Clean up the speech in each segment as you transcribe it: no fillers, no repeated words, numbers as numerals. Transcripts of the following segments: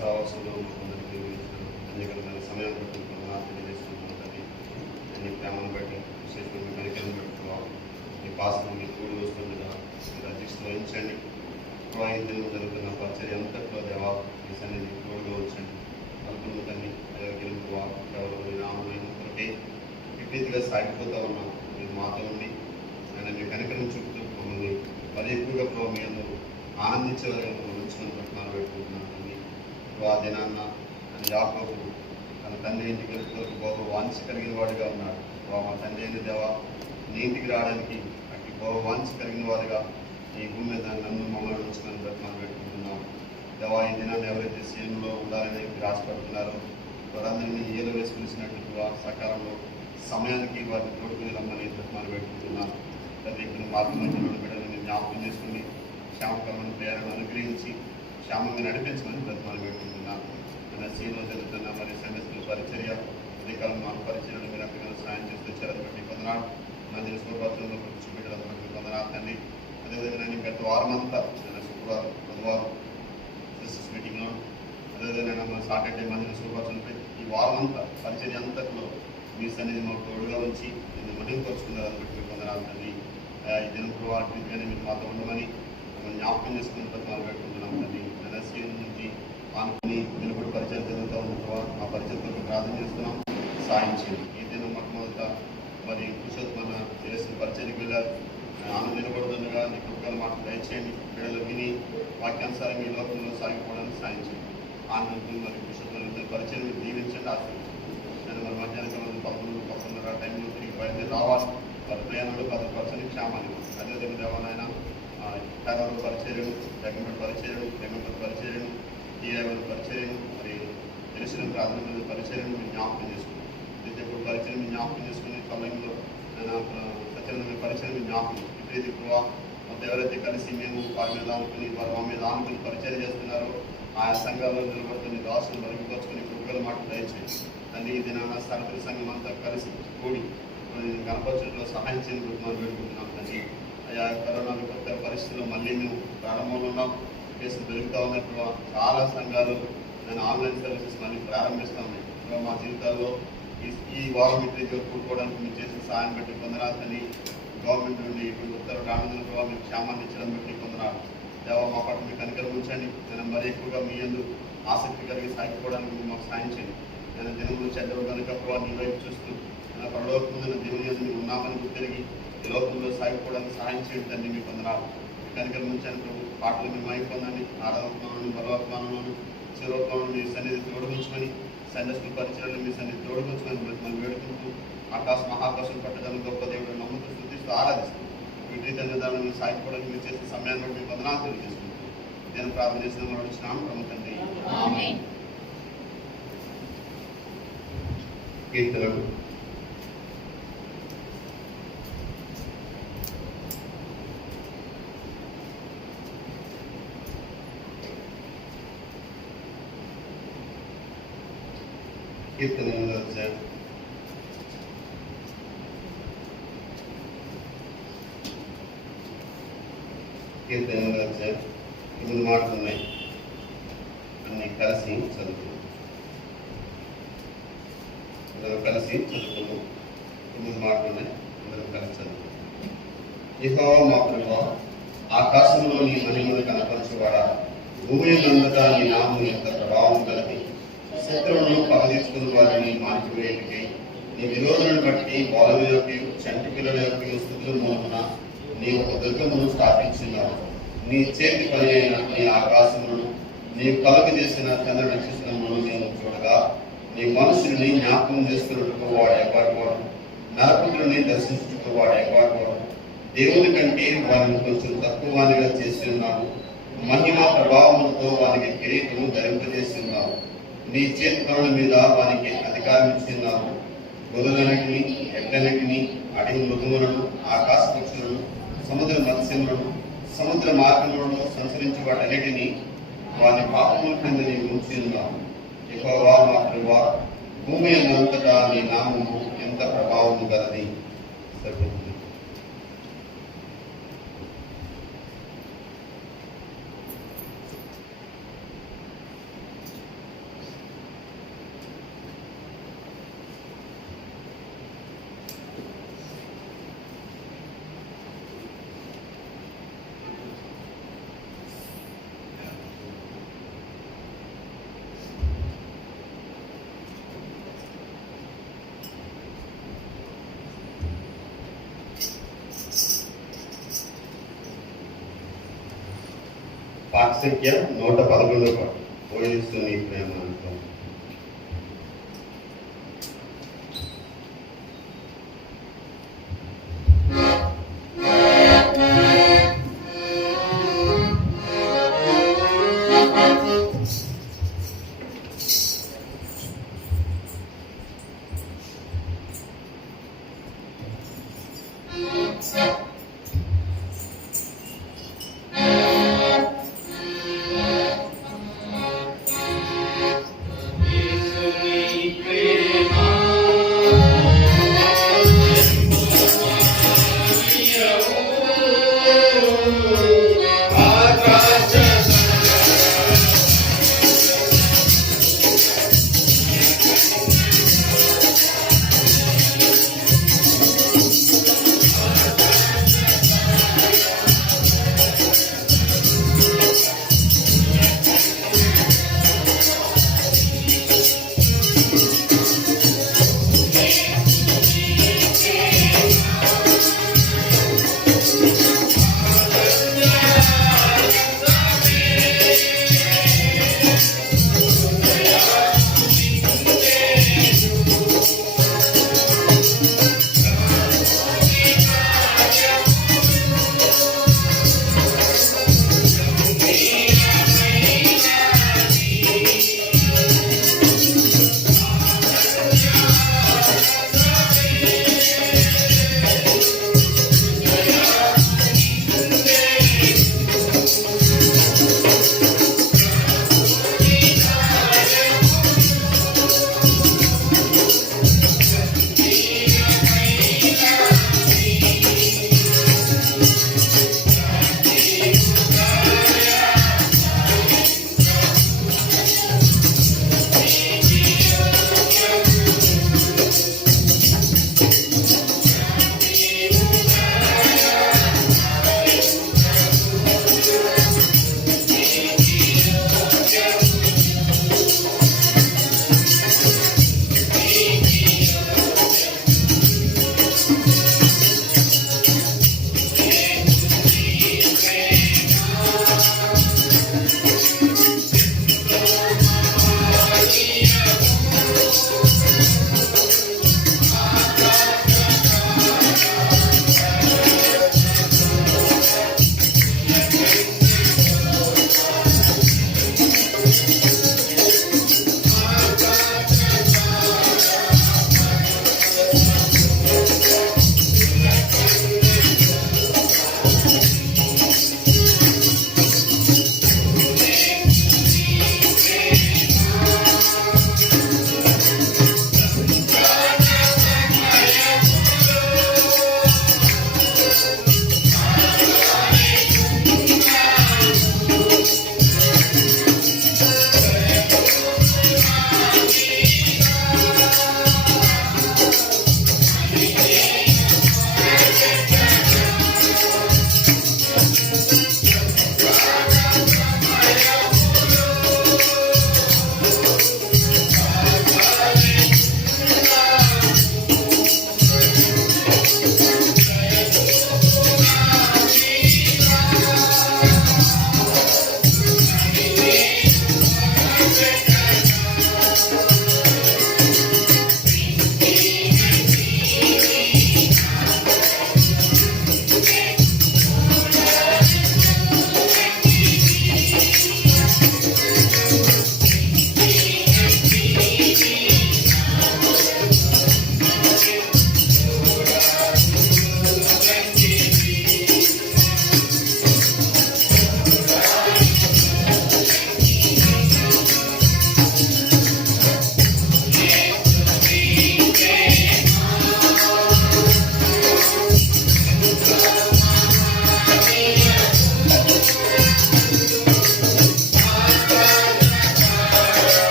సావాసంలో కొందరికి అన్యకరమైన సమయం పెట్టుకుంటున్నాను తెలియజేస్తున్నాను. నీ ప్రేమను బట్టి విశేషమైన కనికలను పెట్టుకోవాలి. నీ పాసను మీ కూడి వస్తుండగా మీరు అధ్యక్షత వహించండి. దినం జరుగుతున్న పరిచర్య అంతట్లో దేవా మీ సన్నిధి తోడుగా ఉంచండి. అనుకున్న తల్లి గెలుపు ఎవరు నామైన కొరకే విపరీతిగా సాగిపోతూ ఉన్నాం. మీరు మాతో ఉండి ఆయన మీ కనికరం చూపుతూ మమ్మల్ని మరి ఎక్కువగా ప్రభావ మీ అందరూ ఆనందించగలిగిన ఉంచుకుని పట్టణాలు పెట్టుకుంటున్నాను. ఆ దినాన్న యాకోబు తన తండ్రి ఇంటికి వెళ్తూ బహు వాంఛ కలిగిన వాడిగా ఉన్నాడు. మా తండ్రి అయిన దేవా నీ ఇంటికి రావడానికి అటు బహు వాంఛ కలిగిన వాడిగా ఈ భూమి మీద నన్ను మమ్మల్ని ఉంచుకొని బ్రతమాలు పెట్టుకుంటున్నాం. దేవా ఈ దినాన్ని ఎవరైతే సీఎంలో ఉండాలని ఆశపడుతున్నారో వారందరినీ ఏదో వేసి పిలిచినట్టుగా సకాలంలో సమయానికి వారిని తోడుకుని రమ్మని బ్రతమాలు పెట్టుకుంటున్నాను. ప్రతి మార్గం బిడ్డలను జ్ఞాపకం చేసుకుని క్షేమకరమైన ప్రేరణ అనుగ్రహించి క్షేమంగా నడిపించమని బ్రతమాలు పెట్టుకుంటున్నాను. సీలో జరుగుతున్న మరి సెమిస్టర్ పరిచర్య అధికారులు మాకు పరిచర్యలు మీరు అక్కడ సాయం చేస్తూ వచ్చారు. అది బట్టి కొందనాడు మంది శుభపత్రంలో చూపించడం బట్టి కొందనాలు తండ్రి. అదేవిధంగా నేను గత వారం అంతా శుక్రవారం బుధవారం సిస్టర్స్ మీటింగ్లో అదేవిధంగా మన సాటర్డే మందిని శుభపత్రంపై ఈ వారం అంతా పరిచర్య అంతట్లో మీ సన్నిధి మాకు తోడుగా ఉంచి నేను మహిళపరుచుకున్నారు. అది బట్టి కొందనాలు తండ్రి. ఈ దినం వాటిని మీరు మాతో ఉండమని జ్ఞాపకం చేసుకుని బ్రతమాలు పెట్టుకుంటున్నాం తండ్రి. సీఎం నుంచి ఆనుకుని వెలుగుడు పరిచయం జరుగుతూ ఉన్నట్టుగా ఆ పరిచయంతో ప్రార్థన చేస్తున్నాం. సాయం చేయండి. ఈ దినం మొట్టమొదట మరి పురుషోత్తమ చేసిన పరిచయకి వెళ్ళారు. ఆమె నిలబడుతుండగా నీ కుక్కల మాటలు దయచేయండి. బిడ్డలు విని వాక్యానుసారం ఈ లోకంలో సాగిపోవడానికి సాయం చేయండి. ఆనందం మరి పురుషోత్తమ పరిచయం మీరు దీవించండి. ఆశీర్వదించండి. మరి మధ్యాహ్నం 11:30 టైంలో తిరిగి బయలుదేరి రావాలి. వారి ప్రయాణంలో 10% క్షేమాన్ని అదేవిధంగా దేవాలైనా కరోనా పరిచర్యలు జగన్మేట పరిచర్యలు జగన్మేట పరిచర్యలు టీఆర్ఎల్ పరిచర్యలు మరి తెలిసిన ప్రాథమిక పరిచర్యలు మీరు జ్ఞాపకం చేసుకుని ఇప్పుడు పరిచయం జ్ఞాపకం చేసుకుని సమయంలో సత్యమైన పరిచయం జ్ఞాపకం విపరీత ఎక్కువ మొత్తం ఎవరైతే కలిసి మేము వారి మీద ఆనుకుని వారు మా మీద ఆనుకుని పరిచయం చేస్తున్నారో ఆయా సంఘాల్లో నిలబడుతున్న దాసులు మరుగుపరుచుకుని కుక్కల మాట దయచేసి తండ్రి ఈ దినాన సరఫరీ సంఘం అంతా కలిసి కూడి గణపతుల్లో సహాయం చేయని మనం వేడుకుంటున్నాం తండ్రి. అయా కరోనా విపత్కర పరిస్థితుల్లో మళ్ళీ మేము ప్రారంభంలో ఉన్నాం. కేసులు పెరుగుతూ ఉన్నప్పుడు చాలా సంఘాలు నేను ఆన్లైన్ సర్వీసెస్ మళ్ళీ ప్రారంభిస్తూ ఉన్నాయి. మా జీవితాల్లో ఈ వారం ఇట్లా కూడుకోవడానికి మీరు చేసిన సాయం బట్టి కొందరాతని గవర్నమెంట్ నుండి ఇప్పుడు ఉత్తర రానున్న ప్రభావ మీకు క్షేమాన్ని ఇచ్చడం బట్టి కొందరాలు దేవ మా పట్ల మీకు కనికరం ఉంచండి. నేను మరీ ఎక్కువగా మీ అందు ఆసక్తి కలిగి సాగిపోవడానికి మీరు మాకు సాయం చేయండి. నేను దినములు చెడ్డలు కనుక ప్రభావ నీ వైపు చూస్తూ నేను పరలోకముందు దేవుని యందు మీరు ఉన్నామని గుర్తిరిగి ఈ లోకంలో సాగిపోవడానికి సహాయం చేయండి తండ్రి. మీకు కొందరాలు కనికరం ఉంచాను ప్రభు. పాటలు మేము అయిపోందని ఆరాధనలోను బలవర్తమానంలోను శివలోకంలో మీ సన్నిధి తోడుగుంచుకొని సందర్శన పరిచయాలు మీ సన్నిధి తోడుగుంచుకొని మనం వేడుకుంటూ మహాకాశం పట్టడం గొప్ప దేవుడు నమ్ముతూ స్థుతిస్తూ ఆరాధిస్తాం. వీటి తల్లిదండ్రులను సాగిపోవడానికి మీరు చేసిన సమయాన్ని బట్టి మీకు వందనాలు తెలియజేసుకుంటాం. నేను ప్రార్థన చేసిన మనం వచ్చినాము ప్రభు తండ్రి. కీర్తనలు కీర్తనలు వచ్చారు. కీర్తనలు వచ్చారు. 9 మాటలు ఉన్నాయి. అన్ని కలిసి చదువుకున్నాం. 9 మాటలు ఉన్నాయి. అందరం కలిసి చదువుకున్నాం. యెహోవా మా ప్రభువా, ఆకాశంలో నీ మహిమను కనపరచువాడా, భూమి నందట నీ నామం ఎంత ప్రభావం కలది. శత్రువులను పగదీర్చుకున్న వారిని మానిపివేయటకై నీ విరోధులను బట్టి బాలుల యొక్క చంటి పిల్లల యొక్క స్థుతుల మూలమున నీ ఒక దుర్గమును స్థాపించినావు. నీ చేతి పని అయిన నీ ఆకాశములను నీ కలుగు చేసిన చంద్ర నక్షత్రములను నేను చూడగా నీ మనుషుల్ని జ్ఞాపకం చేసుకున్నట్టుకు వాడు ఎవ్వరు, నరపుత్రుని దర్శించుటకు వాడు ఎవ్వరు. దేవుని కంటే వారిని కొంచెం తక్కువగా చేసి ఉన్నావు. మహిమ ప్రభావములతో వారికి కిరీటము ధరింపజేసి ఉన్నావు. నీ చేతి పనుల మీద వారికి అధికారం ఇస్తున్నావు. గొర్రెలన్నిటిని, ఎడ్లన్నిటిని, అడవి మృగములను, ఆకాశ పక్షులను, సముద్ర మత్స్యములను, సముద్ర మార్గములలో సంచరించి వాటన్నిటినీ వారి పాపముల కింద నీ ఉంచి ఉన్నావు. యెహోవా మా ప్రభువా, భూమి అంతటా నీ నామము ఎంత ప్రభావము గలది. పాఠ సంఖ్య 111 పాఠం ఓయేసు నీ ప్రేమ అంటాం.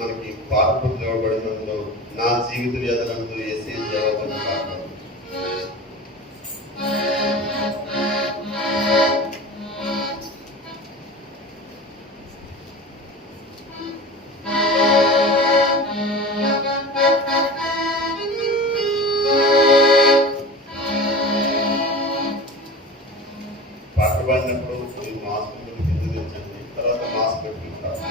మనకి పాట ఇవ్వబడినందులో నా జీవిత వ్యాధులందు యేసే జవాబు పాట. పాట పాడినప్పుడు మాస్క్ కింద తెచ్చండి, తర్వాత మాస్క్ పెట్టుకుంటారు.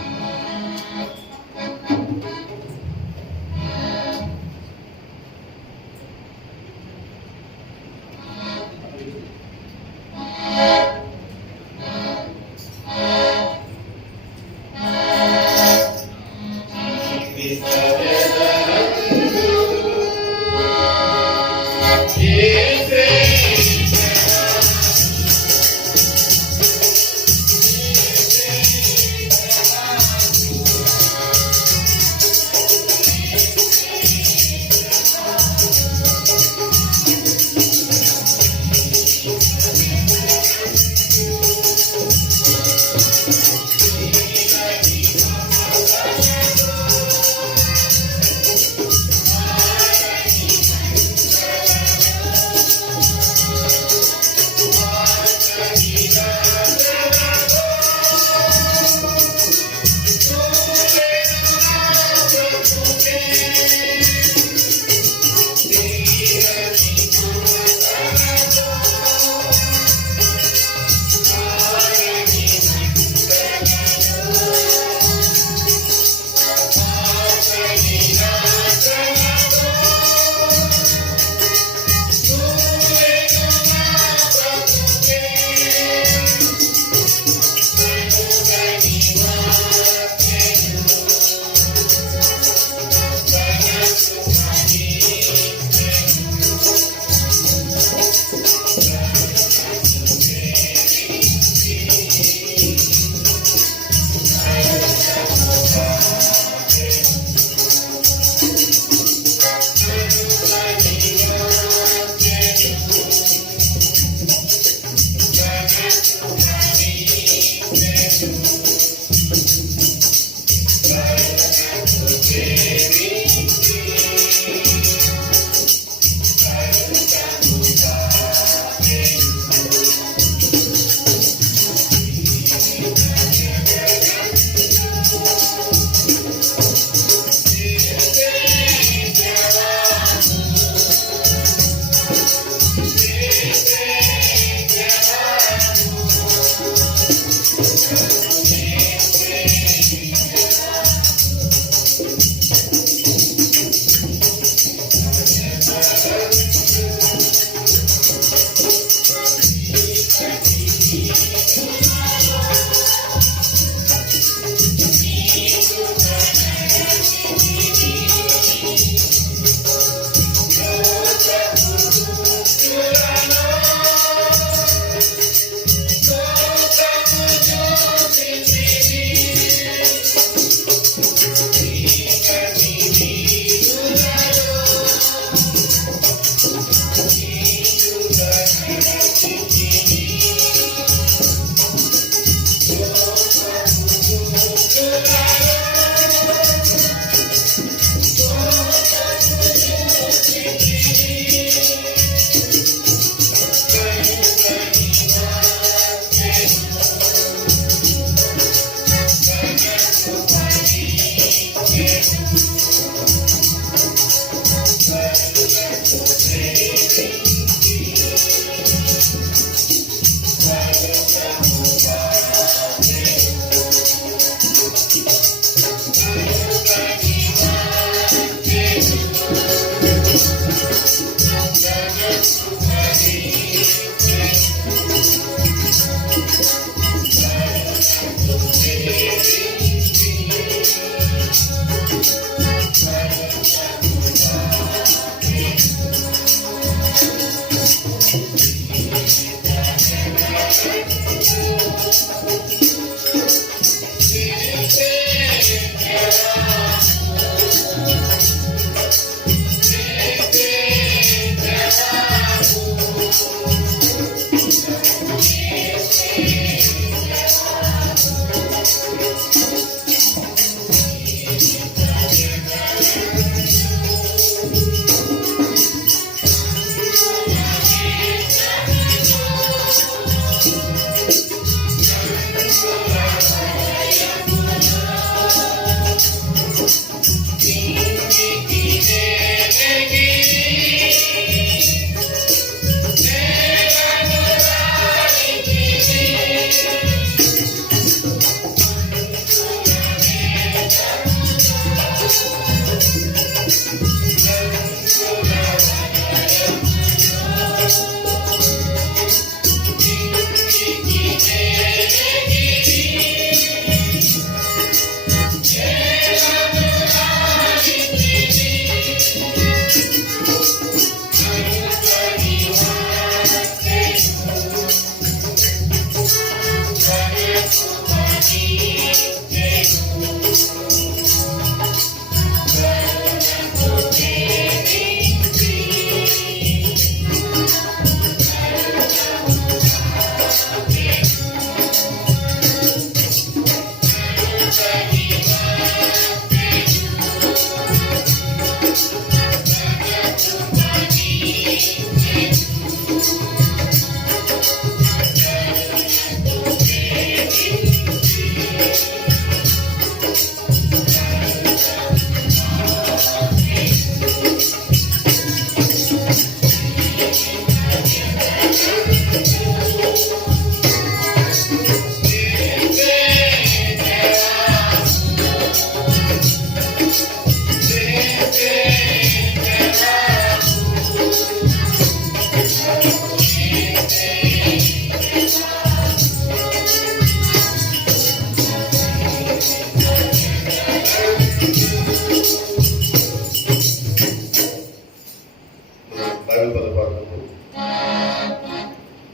బైబిల్ పదపాఠము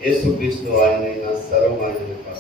యేసుక్రీస్తు ఆయన సర్వం ఆయన పాట.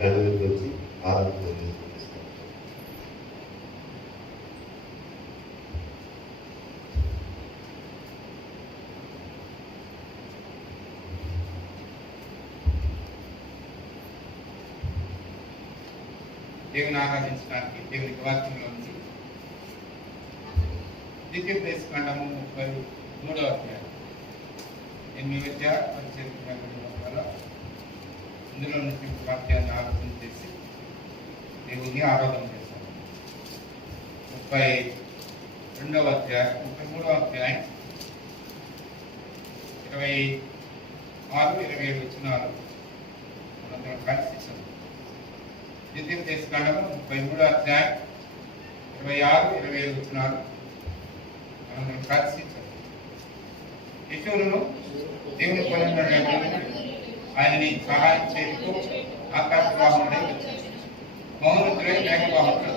గణన గురించి ఆరాధన చేస్తాం. దేవుని ఆరాధించడానికి దేవుని వాక్యంలో నుంచి ద్వితీయోపదేశ కాండము 33వ అధ్యాయం 8వ పరిచయం ఇందులో నుంచి వాక్యాన్ని ఆలోచన చేసి దేవుని ఆరాధన చేస్తాము. 33వ అధ్యాయం 26-27 వచనాలు మనం కలిసి ద్వితీయోపదేశ కాండము 33వ అధ్యాయం 26-27 వచనాలు మనం కలిసి యెషూరును దేవుని పొందిన ఆయనని సహాయం చేస్తూ ఆకాశవాహనుడై వచ్చాడు. మౌనతులై మేఘవాహనుడు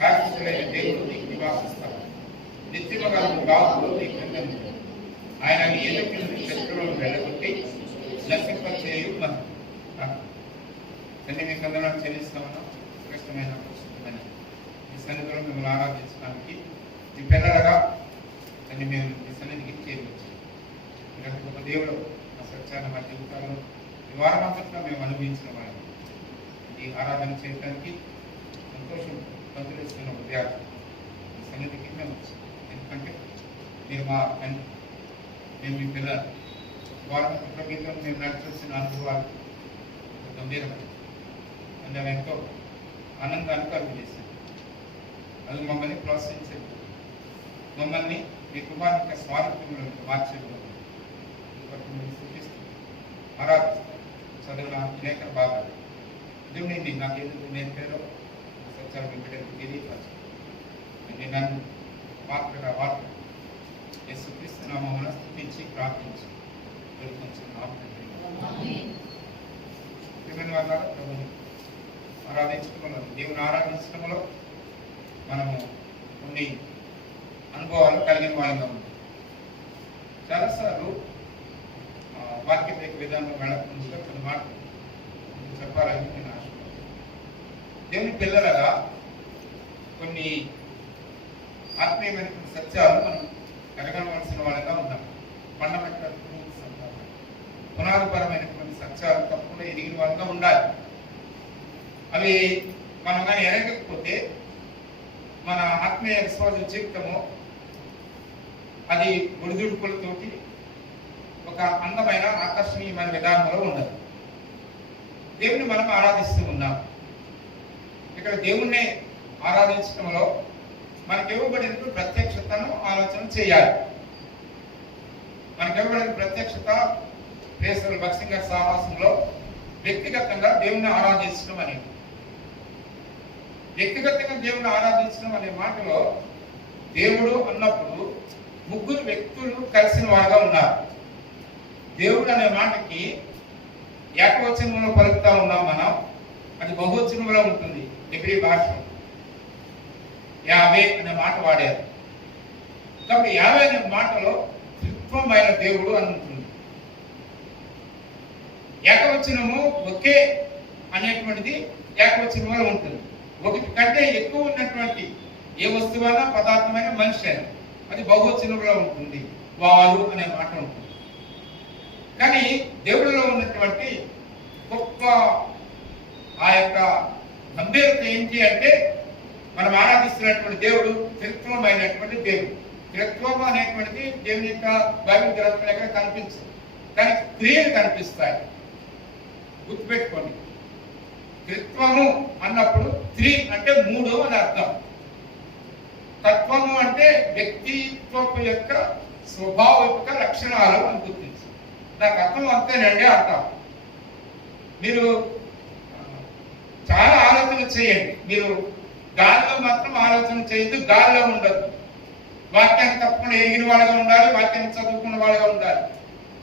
కార్తీకులైన దేవుడు నీకు నివాసిస్తాడు. నిత్యముగా బాబులు నీకు చెందింది. ఆయన నీ ఎదుటి శత్రువులను వెళ్ళగొట్టి నశింపచేయు అన్ని మీకు అందరం చెల్లిస్తామన్నా శ్రేష్టమైన పరిశుద్ధమైన ఈ సన్నిధిలో మిమ్మల్ని ఆరాధించడానికి మీ పిల్లలుగా అని మేము మీ సన్నిధికి చేరవచ్చు. ఒక దేవుడు సత్యాన్ని మా జీవితాల్లో ఈ వారమంతట్లో మేము అనుభవించిన వారిని ఈ ఆరాధన చేయడానికి సంతోషం పంచులేస్తున్న విద్యార్థి ఈ సన్నిధికి మేము వచ్చాం. ఎందుకంటే మీరు మా తండ్రి, మేము మీ పిల్లలు. వారమంతట్లో మీతో మేము నడిచొచ్చిన అనుభవాలు గంభీరమైన అందులో ఎంతో ఆనందాన్ని కలుగజేశారు. అది మమ్మల్ని ప్రోత్సహించారు. మమ్మల్ని మీ కుమారుని స్వాతంత్రంలో మార్చేది ఆరాధిస్తారు. చదివిన అనేక భాగాలు దేవుని నాకు ఎందుకు నేర్పారో సత్యాలు మీ బిడ్డలకు తెలియపరచు. నన్ను పాత్రగా వార్త యేసుక్రీస్తు నామమున స్తుతించి ప్రార్థించి ప్రభుని ఆరాధించడంలో దేవుని ఆరాధించడంలో మనము కొన్ని అనుభవాలు కలిగిన వాళ్ళగా ఉంది. చాలాసార్లు వాక్య విధానంలో వెళ్ళకుండా కొన్ని మాటలు చెప్పాలని నేను ఆశపడుతున్నాను. దేవుని పిల్లలుగా కొన్ని ఆత్మీయమైన సత్యాలు మనం ఎరగవలసిన వాళ్ళగా ఉన్నాం. ఫండమెంటల్ ట్రూత్స్ అంటారు. పునాదిపరమైనటువంటి సత్యాలు తప్పకుండా ఎదిగిన వాళ్ళగా ఉండాలి. అవి మనం కానీ ఎరగకపోతే మన ఆత్మీయ విశ్వాస జీవితము అది ఒడిదుడుకులతోటి ఒక అందమైన ఆకర్షణీయమైన విధానంలో ఉండదు. దేవుని మనం ఆరాధిస్తూ ఉన్నాం. ఇక్కడ దేవుణ్ణి ఆరాధించడంలో మనకి ఇవ్వబడిన ప్రత్యక్షతను ఆలోచన చేయాలి. మనకి ఇవ్వబడిన ప్రత్యక్షత ప్రేసల భక్సింగ్ గారి సహవాసంలో వ్యక్తిగతంగా దేవుణ్ణి ఆరాధించడం అనేది. వ్యక్తిగతంగా దేవుణ్ణి ఆరాధించడం అనే మాటలో దేవుడు అన్నప్పుడు ముగ్గురు వ్యక్తులు కలిసిన వారుగా ఉన్నారు. దేవుడు అనే మాటకి ఏకవచనంలో పలుకుతా ఉన్నాం మనం. అది బహువచనంలో ఉంటుంది. ఎబ్రీ భాష యావే అనే మాట వాడారు. కాబట్టి యావే అనే మాటలో త్రిత్వమైన దేవుడు అని ఉంటుంది. ఏకవచనము ఒకే అనేటువంటిది ఏకవచనంలో ఉంటుంది. ఒకటి కంటే ఎక్కువ ఉన్నటువంటి ఏ వస్తువైనా పదార్థమైన మనిషి అయినా అది బహువచనంలో ఉంటుంది. వారు అనే మాట ఉంటుంది. కానీ దేవుడిలో ఉన్నటువంటి గొప్ప ఆ యొక్క గంభీరత ఏంటి అంటే, మనం ఆరాధిస్తున్నటువంటి దేవుడు త్రిత్వమైనటువంటి దేవుడు. త్రిత్వం అనేటువంటిది దేవుని యొక్క బైబిల్ గ్రంథం దగ్గర కనిపించదు, కానీ క్రియలు కనిపిస్తాయి. గుర్తుపెట్టుకోండి, త్రిత్వము అన్నప్పుడు త్రి అంటే మూడు అని అర్థం. తత్వము అంటే వ్యక్తిత్వపు యొక్క స్వభావ యొక్క లక్షణాలు అని గుర్తించు. నాకు అర్థం అంతేనండి అంటాం. మీరు చాలా ఆలోచన చేయండి. మీరు గాలిలో మాత్రం ఆలోచన చేయొద్దు, గాలిలో ఉండదు. వాక్యాన్ని తప్పకుండా ఎరిగిన వాళ్ళగా ఉండాలి, వాక్యాన్ని చదువుకున్న వాళ్ళగా ఉండాలి.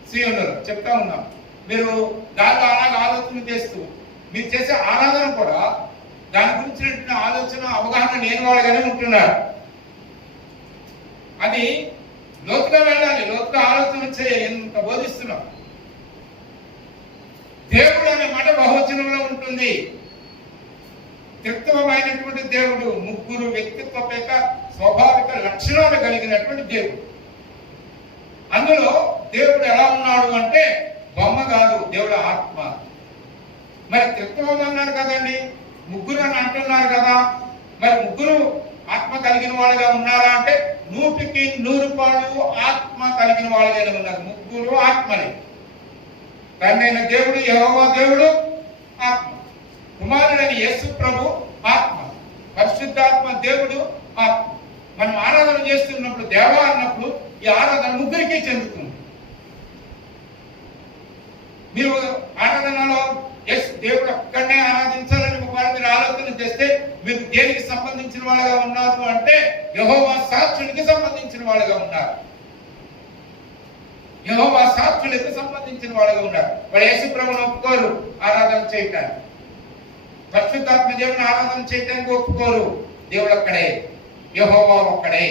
శ్రీయున్నారు చెప్తా ఉన్నాం, మీరు గాలిలో అలాగే ఆలోచన చేస్తూ మీరు చేసే ఆరాధన కూడా దాని గురించిన ఆలోచన అవగాహన లేని వాళ్ళగానే ఉంటున్నారు. అది లోతుగా వెళ్ళాలి, లోతుగా ఆలోచన చేయాలి. ఎంత బోధిస్తున్నాం. దేవుడు అనే మాట బహువచనంలో ఉంటుంది. త్రిత్వమైనటువంటి దేవుడు, ముగ్గురు వ్యక్తిత్వపేక స్వాభావిక లక్షణాలు కలిగినటువంటి దేవుడు. అందులో దేవుడు ఎలా ఉన్నాడు అంటే బొమ్మ కాదు, దేవుడు ఆత్మ. మరి త్రిత్వం అన్నారు కదండి, ముగ్గురు అని అంటున్నారు కదా. మరి ముగ్గురు ఆత్మ కలిగిన వాళ్ళుగా ఉన్నారా అంటే 100కి 100 ఆత్మ కలిగిన వాళ్ళుగా ఉన్నారు. ముగ్గురు ఆత్మలే. తండ్రి అయిన దేవుడు యెహోవా దేవుడు ఆత్మ, కుమారుడైన యేసు ప్రభు ఆత్మ, పరిశుద్ధాత్మ దేవుడు ఆత్మ. మనం ఆరాధన చేస్తున్నప్పుడు, దేవా అన్నప్పుడు ఈ ఆరాధన ముగ్గురికి చెందుతుంది. మీరు ఆరాధనలో దేవుడు ఒక్కడనే ఆరాధించాలని ఒకవేళ మీరు ఆలోచన చేస్తే మీరు దేనికి సంబంధించిన వాళ్ళగా ఉన్నారు అంటే యెహోవా సాక్షునికి సంబంధించిన వాళ్ళగా ఉన్నారు. యెహోవా సాక్షులకు సంబంధించిన వాళ్ళగా ఉన్నారు. వాళ్ళు యేసు ప్రభువును ఒప్పుకోరు ఆరాధన చేయటానికి, పరిశుద్ధాత్మ దేవుని ఆరాధన చేయటానికి ఒప్పుకోరు. దేవుడు ఒక్కడే, యెహోవా ఒక్కడే.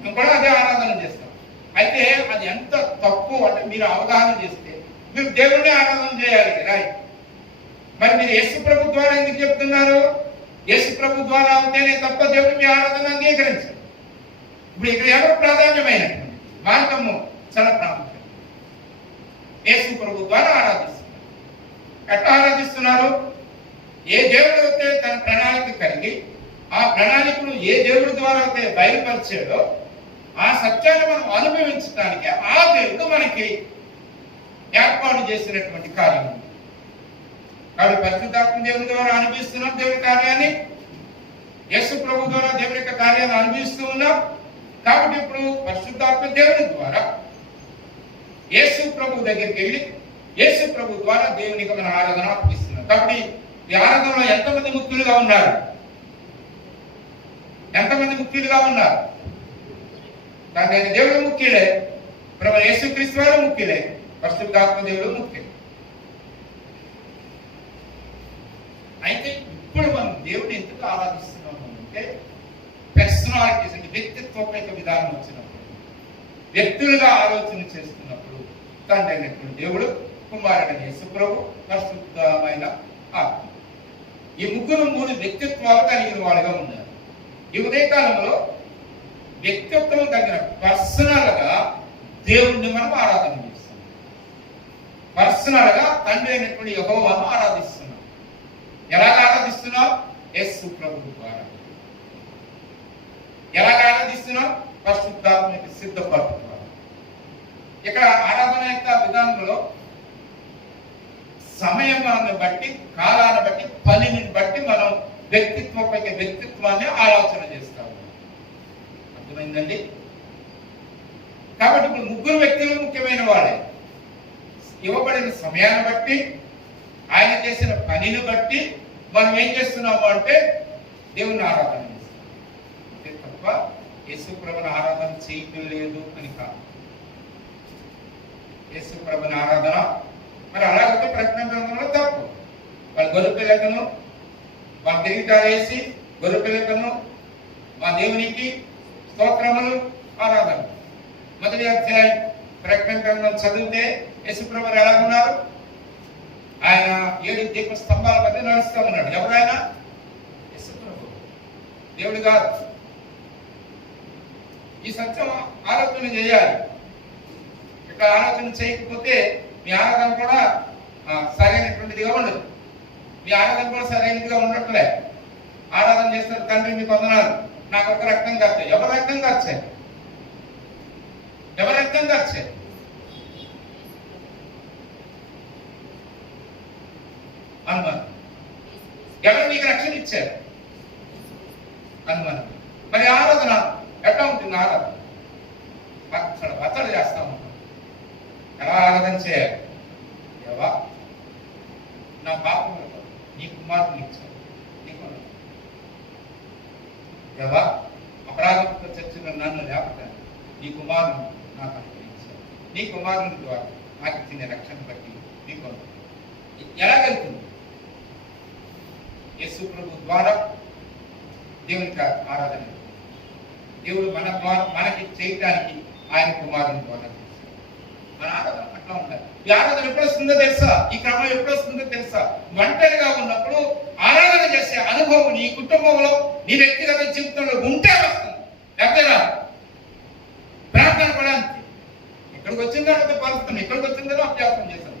మేము కూడా అదే ఆరాధన చేస్తాం. అయితే అది ఎంత తప్పు అంటే మీరు అవగాహన చేస్తే మీరు దేవుడిని ఆరాధన చేయాలి, రైట్. మరి మీరు యేసు ప్రభు ద్వారా ఎందుకు చెప్తున్నారు? యేసు ప్రభు ద్వారా ఉంటేనే తప్ప దేవుడు మీ ఆరాధన అంగీకరించారు. ఇప్పుడు ఇక్కడ ఎవరు ప్రాధాన్యమైనటువంటి మార్గము చాలా ప్రాముఖ్యం. యేసు ప్రభు ద్వారా ఆరాధిస్తున్నారు. ఎట్లా ఆరాధిస్తున్నారు? ఏ దేవుడు అయితే తన ప్రణాళిక కలిగి ఆ ప్రణాళికను ఏ దేవుడి ద్వారా అయితే బయలుపరిచాడో ఆ సత్యాన్ని మనం అనుభవించడానికి ఆ దేవుడు మనకి ఏర్పాటు చేసినటువంటి కార్యం. కాబట్టి పరిశుద్ధాత్మ దేవుని ద్వారా అనుభవిస్తున్నాం దేవుడి కార్యాన్ని, యేసు ప్రభు ద్వారా దేవుడి యొక్క కార్యాన్ని అనుభవిస్తూ ఉన్నాం. కాబట్టి ఇప్పుడు పరిశుద్ధాత్మ దేవుని ద్వారా యేసు ప్రభు దగ్గరికి వెళ్ళి యేసు ప్రభు ద్వారా దేవునికి మన ఆరాధన అర్పిస్తున్నాం. కాబట్టి ఈ ఆరాధనలో ఎంతమంది ముఖ్యులుగా ఉన్నారు? ఎంతమంది ముఖ్యులుగా ఉన్నారు? దాని దేవుడు ముఖ్యులే, ప్రభు యేసు క్రీస్తు వారు ముఖ్యులే, పరిశుద్ధాత్మ దేవుడు ముఖ్యం. అయితే ఇప్పుడు మనం దేవుడిని ఎందుకు ఆరాధిస్తున్నాము అంటే పర్సనాలిటీస్ అంటే వ్యక్తిత్వపేత విధానం వచ్చినప్పుడు, వ్యక్తులుగా ఆలోచన చేస్తున్నప్పుడు తండ్రి అయినటువంటి దేవుడు, కుమారుడైన యేసు ప్రభు, పరిశుద్ధమైన ఆత్మ, ఈ ముగ్గురు 3 వ్యక్తిత్వాలు కలిగిన వాళ్ళుగా ఉన్నారు. ఈ ఉదయకాలంలో వ్యక్తిత్వం తగిన పర్సనల్ గా దేవుణ్ణి మనం ఆరాధన చేస్తున్నాం. పర్సనల్ గా తండ్రి అయినటువంటి యెహోవాను ఆరాధిస్తున్నాం. ఎలాగ ఆరాధిస్తున్నాం? యేసు ప్రభు ద్వారా. ఎలాగ ఆరాధిస్తున్నాం? పరిశుద్ధాత్మకి సిద్ధపడుతున్నాం. ఇక్కడ ఆరాధన యొక్క విధానంలో సమయాన్ని బట్టి, కాలాన్ని బట్టి, పనిని బట్టి మనం వ్యక్తిత్వాన్ని ఆలోచన చేస్తాము. అర్థమైందండి? కాబట్టి ఇప్పుడు ముగ్గురు వ్యక్తులు ముఖ్యమైన వాళ్ళే. ఇవ్వబడిన సమయాన్ని బట్టి, ఆయన చేసిన పనిని బట్టి మనం ఏం చేస్తున్నాము అంటే దేవుని ఆరాధన చేస్తున్నాం. అంతే తప్ప యేసు ప్రభుని ఆరాధన చేయటం లేదు అని కాదు. యేసు ప్రభుని ఆరాధన మరి అలాగే ప్రకటన గ్రంథంలో తప్పు. వాళ్ళ గొర్రెపిల్లకను వాళ్ళ కిరీటాలు వేసి గొర్రెపిల్లకను మా దేవునికి స్తోత్రములు ఆరాధన. మొదటి అధ్యాయం ప్రకటన గ్రంథం చదివితే యేసు ప్రభువు ఎలాగున్నారు? ఆయన 7 దీప స్తంభాల మధ్య నడుస్తూ ఉన్నాడు. ఎవరైనా దేవుడు కాదు. ఈ సత్యం ఆలోచన చేయాలి. ఇట్లా ఆలోచన చేయకపోతే మీ ఆరాధన కూడా సరైనటువంటిదిగా ఉండదు. మీ ఆరాధన కూడా సరైనదిగా ఉండట్లే. ఆరాధన చేస్తారు, తండ్రి మీకు వందనాలు, నాకు ఒక రక్తం ఖర్చే. ఎవరు రక్తం ఖర్చే? ఎవరు రక్తం ఖర్చే? అనుమానం. ఎవరు నీకు రక్షణ ఇచ్చారు? అనుమానం. మరి ఆరాధన ఎట్లా ఉంటుంది? ఆరాధన వత్తడి చేస్తా ఉంటాం. ఎలా ఆరాధన చేయాలి? దేవా, నా పాపం నీ కుమారుని ఇచ్చాను, నీకు దేవా, అపరాధంతో చచ్చిన నన్ను లేపటాను నీ కుమారుని నాకు అనుగ్రహించాను. నీ కుమారుని ద్వారా నాకు ఇచ్చిన రక్షణ బట్టి నీకు ఎలా వెళ్తుంది? యేసు ప్రభు ద్వారా దేవునికి ఆరాధన. దేవుడు మన ద్వారా మనకి చేయడానికి ఆయన కుమారుని ద్వారా మన ఆరాధన అట్లా ఉండాలి. ఈ ఆరాధన ఎప్పుడు వస్తుందో తెలుసా? ఈ క్రమం ఎప్పుడు వస్తుందో తెలుసా? ఒంటరిగా ఉన్నప్పుడు ఆరాధన చేసే అనుభవం నీ కుటుంబంలో, నీ వ్యక్తిగత జీవితంలో ఉంటే వస్తుంది. లేకపోతే ప్రార్థన కూడా అంతే. ఇక్కడికి వచ్చిన తర్వాత పలుకుతుంది, ఇక్కడికి వచ్చిన తర్వాత అభ్యాసం చేస్తాం.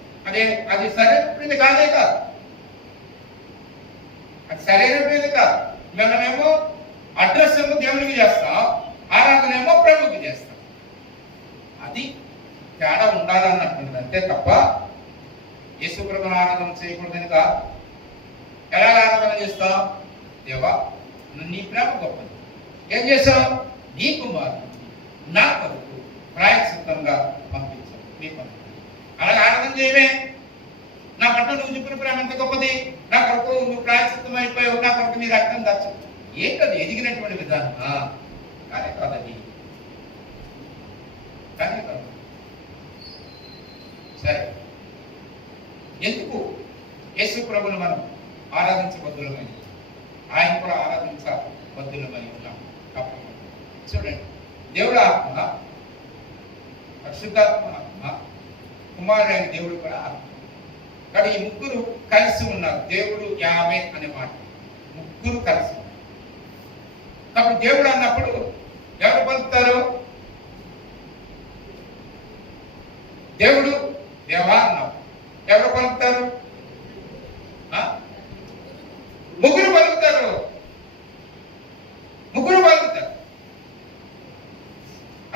అది సరైనది కాదే కాదు. అది సరైనది కాదు. మనమేమో అడ్రస్ ఏమో దేవునికి చేస్తాం, ఆరాధన ఏమో ప్రభుకి చేస్తాం. అది తేడా ఉండాలన్నట్టుంది అంతే తప్ప యేసు ప్రభువుని ఆరాధన చేయకూడదని కాదు. ఎలా ఆరాధన చేస్తాం? దేవా, నీ ప్రేమ గొప్పది. ఏం చేస్తావు? నీ కుమారుడు నా కొరకు ప్రాయశ్చిత్తంగా పంపించావు. నీ పని అలాగే ఆరాధన చేయమే. నా పట్ల నువ్వు చూపిన ప్రేమ ఎంత గొప్పది. నా కొరకు నువ్వు ప్రాయశ్చిత్తం అయిపోయావు, నా కొరకు నీ రక్తం దాచు. ఏంటది ఎదిగినటువంటి విధానం? కానీ కాదది, కానీ కాదు. సరే, ఎందుకు యేసు ప్రభువుని మనం ఆరాధించబద్దులమై, ఆయన కూడా ఆరాధించబద్దులమై ఉన్నాం. చూడండి, దేవుడు ఆత్మ, పరిశుద్ధాత్మ ఆత్మ, కుమారుడైన దేవుడు కూడా ఆత్మ. కానీ ఈ ముగ్గురు కలిసి ఉన్నారు. దేవుడు యావే అనే మాట, ముగ్గురు కలిసి ఉన్నారు. కాబట్టి దేవుడు అన్నప్పుడు ఎవరు పలుకుతారు? దేవుడు దేవా అన్నావు. ఎవరు పలుకుతారు? ముగ్గురు పలుకుతారు. ముగ్గురు పలుకుతారు.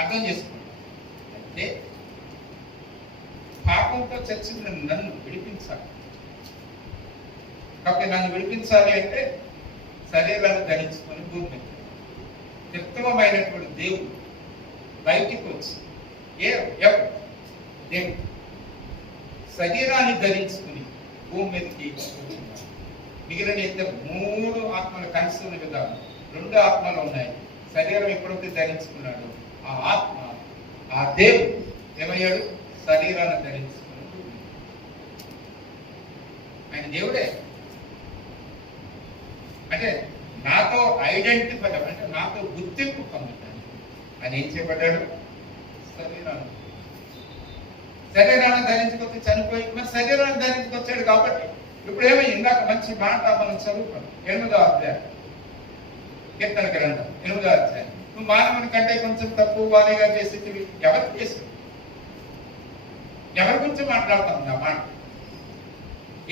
అర్థం చేసుకోండి. అంటే పాపంతో చచ్చిన నన్ను విడిపించాలి. కాబట్టి నన్ను విడిపించాలి అంటే శరీరాన్ని ధరించుకొని భూమి ఉత్తమమైనటువంటి దేవుడు బయటికి వచ్చి దేవుడు శరీరాన్ని ధరించుకుని భూమి మీదకి వచ్చినాడు. మిగిలిన ఇద్దరు 3 ఆత్మలు కలిసి ఉన్న విధానం. 2 ఆత్మలు ఉన్నాయి. శరీరం ఎప్పుడైతే ధరించుకున్నాడు, ఆ ఆత్మ, ఆ దేవుడు ఏమయ్యాడు? శరీరాన్ని ధరించుకున్నాడు. ఆయన దేవుడే. అంటే నాతో ఐడెంటిఫై, అంటే నాతో గుర్తింపు పొందుతాను. ఆయన ఏం చేయబడ్డాడు? శరీరాన్ని ధరించుకొచ్చి చనిపోయి మరి శరీరాన్ని ధరించుకొచ్చాడు. కాబట్టి ఇప్పుడు ఏమైంది? ఇందాక మంచి మాట మనం చదువుతాం. 8వ అధ్యాయం కీర్తన గ్రంథం 8వ అధ్యాయం. నువ్వు మానవుని కంటే కొంచెం తక్కువ వాణిగా చేసి ఎవరికి చేసి ఎవరి గురించి మాట్లాడుతాం? ఆ మాట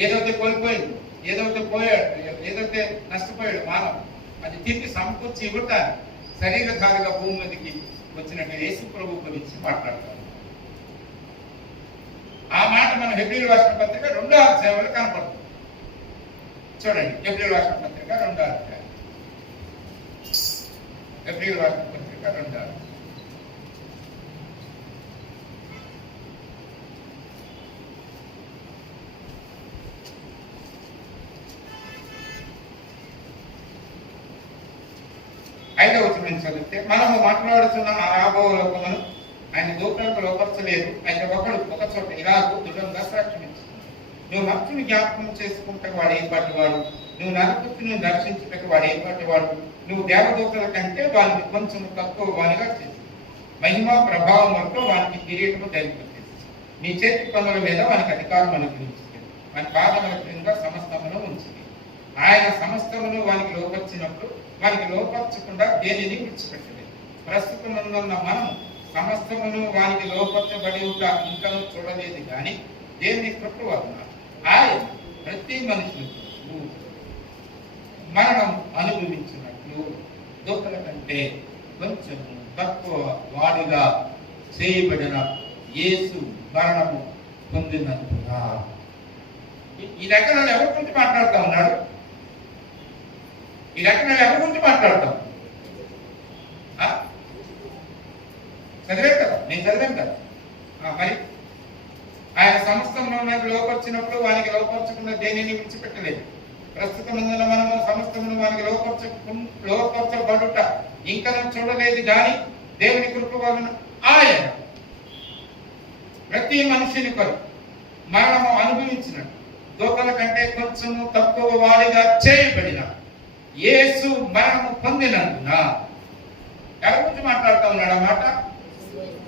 ఏదైతే కోల్పోయింది, ఏదైతే పోయాడు, ఏదైతే నష్టపోయాడు మానవుడు, అది తిరిగి సమకూర్చి ఇవ్వటానికి శరీరధారిగా భూమి మీదకి వచ్చినట్టు యేసు ప్రభు గురించి మాట్లాడతారు. ఆ మాట మన హెబ్రీయుల రాసిన పత్రిక 2వ అధ్యాయంలో కనపడుతుంది. చూడండి, హెబ్రీయుల రాసిన పత్రిక 2వ అధ్యాయం. హెబ్రీయుల రాసిన పత్రిక 2వ అధ్యాయం. ఐదవ వచనం చదివితే, మనము మాట్లాడుతున్న ఆ రాబో లోకమును ఆయన దూతలకు లోపరచలేదు. అయితే ఒక చోట ఇలాగూ దృఢంగా సాక్ష్యమిచ్చుతుంది. నువ్వు భక్తుని జ్ఞాపకం చేసుకుంటే వాడు ఏ పాటి వాడు, నువ్వు నరపుత్రుని దర్శించుటకు వాడు ఏ పాటి వాడు, నువ్వు దేవదూతల కంటే వాడిని కొంచెం తక్కువ వానిగా చేసి మహిమ ప్రభావం వరకు వానికి కిరీటము ధరింపచేసి నీ చేతి పనుల మీద వానికి అధికారం అనుగ్రహించింది. మన పాదముల క్రింద సమస్తమును ఉంచింది. ఆయన సమస్తమును వానికి లోపరిచినప్పుడు వానికి లోపరచకుండా దేనిని విడిచిపెట్టలేదు. ప్రస్తుతమున్న మనం సమస్తమును వానికి లోపరచబడి ఇంకా చూడలేదు కానీ దేవుని కృప వలన ఆయన ప్రతి మనుషులకు మరణం అనుభవించినట్లు దూతల కంటే కొంచెం తక్కువ వాడిగా చేయబడిన యేసు మరణము పొందినందున. ఈ లేఖనాలు ఎవరి గురించి మాట్లాడుతూ ఉన్నాడు? ఈ లేఖనాలు ఎవరి గురించి మాట్లాడతాం? చదివాను కదా, నేను చదివాను కదా. మరి ఆయన సమస్తంలో లోపరిచినప్పుడు వానికి లోపరచకుండా దేనిని విడిచిపెట్టలేదు. ప్రస్తుతం మనము సమస్తమును వానికి లోపరచబడుట ఇంకా చూడలేదు కానీ దేవుని కృప వలన ఆయన ప్రతి మనిషిని కొరకు మరణము అనుభవించినట్టు దూతల కంటే కొంచెము తక్కువ వాడిగా చేయబడిన యేసు మరణము పొందినందున. ఎవరి గురించి మాట్లాడుతూ ఉన్నాడు? అన్నమాట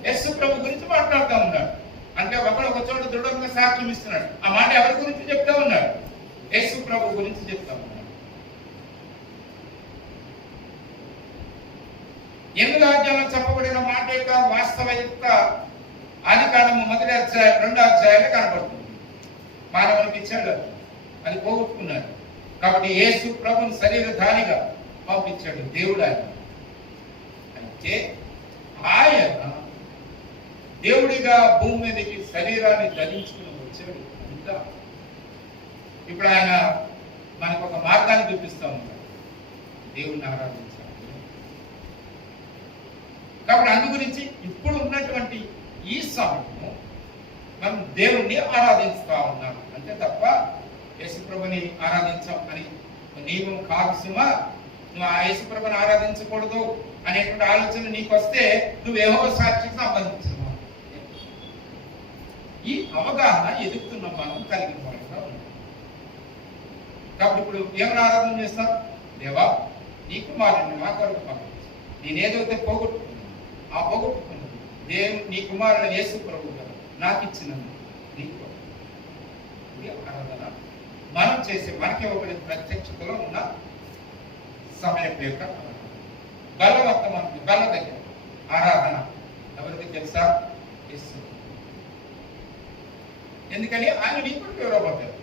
యేసు ప్రభు గురించి మాట్లాడుతూ ఉన్నాడు. అంటే ఒకడు ఒక చోట దృఢంగా సాక్ష్యం ఇస్తున్నాడు. ఆ మాట ఎవరి గురించి చెప్తా ఉన్నాడు? యేసు ప్రభు గురించి చెప్తా ఉన్నాడు. 8వ అధ్యాయంలో చెప్పబడిన మాట యొక్క వాస్తవికత ఆదికాండము 1వ అధ్యాయం 2వ అధ్యాయంలో కనబడుతుంది. మానవునికి ఇచ్చాడు, అది పోగొట్టుకున్నాడు. కాబట్టి యేసు ప్రభుని శరీరధారిగా పంపించాడు దేవుడు. అయితే ఆయన దేవుడిగా భూమి మీదకి శరీరాన్ని ధరించుకుని వచ్చాడు. ఇంకా ఇప్పుడు ఆయన మనకు ఒక మార్గాన్ని చూపిస్తూ ఉన్నాడు, దేవుడిని ఆరాధించాలి. కాబట్టి అందు గురించి ఇప్పుడు ఉన్నటువంటి ఈ సమయము మనం దేవుణ్ణి ఆరాధిస్తూ ఉన్నాం. అంతే తప్ప యేసుప్రభుని ఆరాధించాం అని నియమం కాదు సుమా. నువ్వు ఆ యేసుప్రభుని ఆరాధించకూడదు అనేటువంటి ఆలోచన నీకు వస్తే నువ్వు యెహోవా సాక్షికి సంబంధించిన ఈ అవగాహన ఎదుగుతున్న మనం కలిగిన వాళ్ళగా ఉన్నాం. కాబట్టి ఇప్పుడు ఏమైనా ఆరాధన చేస్తాం? దేవా, నీ కుమారుని మా కొరకు పంపించు. నేనేదైతే పోగొట్టుకున్నాను ఆ పోగొట్టుకున్నాను దేవుడు నీ కుమారుని యేసు ప్రభు కదా నాకు ఇచ్చినందుకు నీకు ఆరాధన మనం చేసే మనకి ఇవ్వబడిన ప్రత్యక్షతలో ఉన్న సమయం యొక్క బలవర్తమానం బల దగ్గర ఆరాధన ఎవరికి తెలుసా? యేసు. ఎందుకని ఆయన నీ కొరకు వివరబడ్డారు.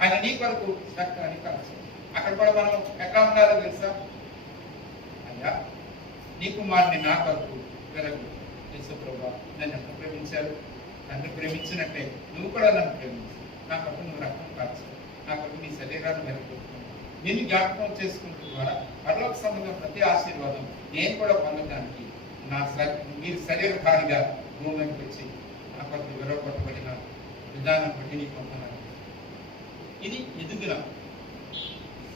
ఆయన నీ కొరకు చక్కని కాల్చారు. అక్కడ కూడా మనం ఎట్లా ఉండాలో తెలుసా? అయ్యా, నీ కుమారుని నా కొరకు వెరగు. యేసు ప్రభు నన్ను ఎంత ప్రేమించారు? నన్ను ప్రేమించినట్టే నువ్వు కూడా నన్ను ప్రేమించు. నా కొరకు నువ్వు రక్తం కాల్చావు, నా కొరకు నీ శరీరాన్ని మెరుగుతున్నావు. నిన్ను జ్ఞాపకం చేసుకున్న ద్వారా పరలోక సంబంధం ప్రతి ఆశీర్వాదం నేను కూడా పొందడానికి మీరు శరీరధారిగా భూమికి వచ్చి నా కొరకు విరవబట్టబడిన విధానం బట్టి నీకు పొందనాలు. ఇది ఎదుగున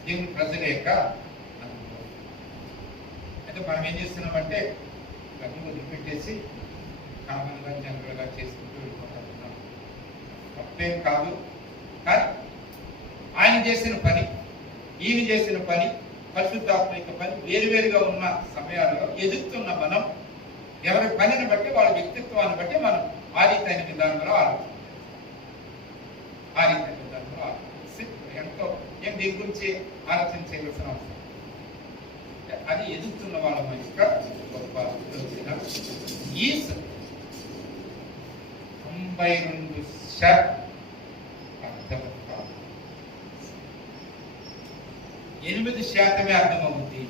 దేవుని ప్రజల యొక్క అనుభవం. అయితే మనం ఏం చేస్తున్నామంటే అన్ని వదిలిపెట్టేసి కామన్గా జనరల్గా చేసుకుంటూ వెళ్ళిపోతున్నాం. తప్పేం కాదు. కానీ ఆయన చేసిన పని, ఈయన చేసిన పని, పరిశుద్ధాత్మిక పని వేరువేరుగా ఉన్న సమయాల్లో ఎదుగుతున్న మనం ఎవరి పనిని బట్టి వాళ్ళ వ్యక్తిత్వాన్ని బట్టి మనం ఆ రీతైన విధానంలో ఆలోచించాలి. ఆ రీతైన విధానంలో ఆలోచించి ఎంతో ఏం దీని గురించి ఆలోచన చేయవలసిన అవసరం. అది ఎదుగుతున్న వాళ్ళ మంచిగా గొప్ప ఈ 92% అర్థం కాదు. 8% అర్థమవుతుంది.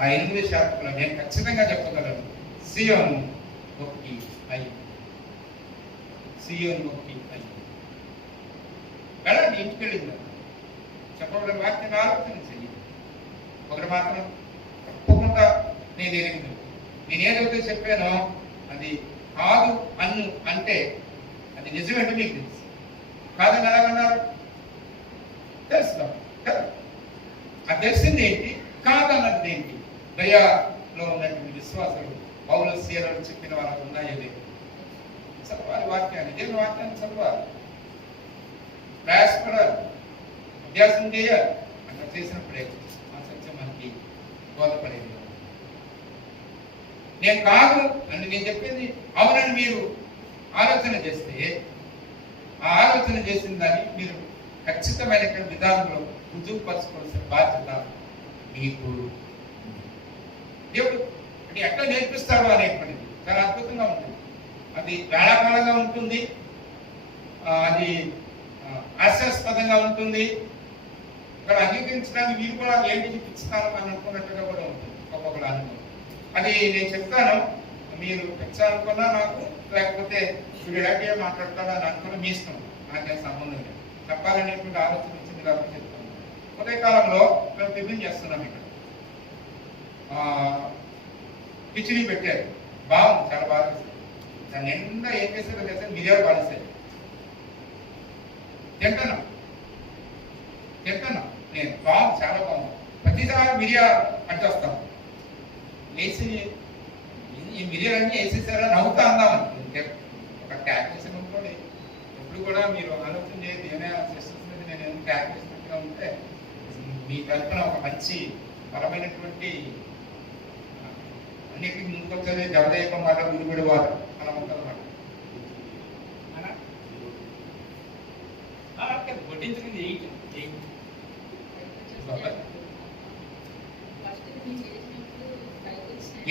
ఆ 8% నేను ఖచ్చితంగా చెప్పగలను. సియోను ఒకటి అయ్యి, సియోను ఒకటి అయ్యి వెళ్ళండి, ఇంటికి వెళ్ళింది చెప్పబడిన వాక్యాన్ని ఆలోచన చెయ్యి. ఒకటి మాత్రం తప్పకుండా నేను ఎరిగింది, నేను ఏదైతే చెప్పానో అది కాదు అన్ను అంటే అది నిజమేంటి మీకు తెలుసు. కాదని ఎలాగన్నారు? తెలుసు కదా. అది తెలిసింది ఏంటి, కాదన్నది ఏంటి? దయాలో ఉన్నటువంటి విశ్వాసాలు పౌలు సీలను చెప్పిన వాళ్ళకు ఉన్నాయో లేదు. చదవాలి వాక్యాన్ని, దేవుని వాక్యాన్ని చదవాలి, ప్రయాసపడాలి, అభ్యాసం చేయాలి. అట్లా చేసినప్పుడే ఆ సత్యం మనకి బోధపడేది. నేను కాదు అని నేను చెప్పింది అవునని మీరు ఆలోచన చేస్తే, ఆ ఆలోచన చేసిన దాన్ని మీరు ఖచ్చితమైనటువంటి విధానంలో రుజువుపరచుకోవాల్సిన బాధ్యత మీకు ఉంది. దేవుడు అంటే ఎట్లా నేర్పిస్తాడు అనేటువంటిది చాలా అద్భుతంగా ఉంటుంది. అది వేళాకాలంగా ఉంటుంది, అది హాస్యాస్పదంగా ఉంటుంది. ఇక్కడ అంగీకరించడానికి మీరు కూడా ఏంటి చూపిస్తాను అని అనుకున్నట్టుగా కూడా ఉంటుంది ఒక్కొక్కరు అనుభవం. అది నేను చెప్తాను, మీరు ఫిక్స్ అనుకున్నా నాకు, లేకపోతే మీరు ఇలాగే మాట్లాడతాడు అని అనుకున్నా మీ ఇష్టం, నాకేం సంబంధం లేదు. చెప్పాలనేటువంటి ఆలోచన వచ్చింది కాబట్టి చెప్తాను. ఉదయకాలంలో మేము టిఫిన్ చేస్తున్నాం. ఇక్కడ కిచిడి పెట్టారు, బాగుంది, చాలా బాగా చేశారు. దాని నిండా ఏం చేశారో చేశారు, మిరియాలు పాడేశారు. తింటున్నా నేను, బాగుంది, చాలా బాగుంది. ప్రతిసారి మిరియా అంటే వస్తాం, వేసి ఈ మిరియాలన్నీ వేసేసారా నవ్వుతా అందామని ఒక క్యాల్కులేషన్ అనుకోండి. ఎప్పుడు కూడా మీరు ఆలోచన చేయదు, ఏమైనా చేస్తుంది నేను ఏమైనా క్యాల్కులేషన్గా ఉంటే మీ తరఫున ఒక మంచి బలమైనటువంటి అన్నిటికీ ముందుకు వచ్చేది జవదేయకం మాట విడిపడి వారు అలా ఉంటుంది మాట. వడ్డించుకుంది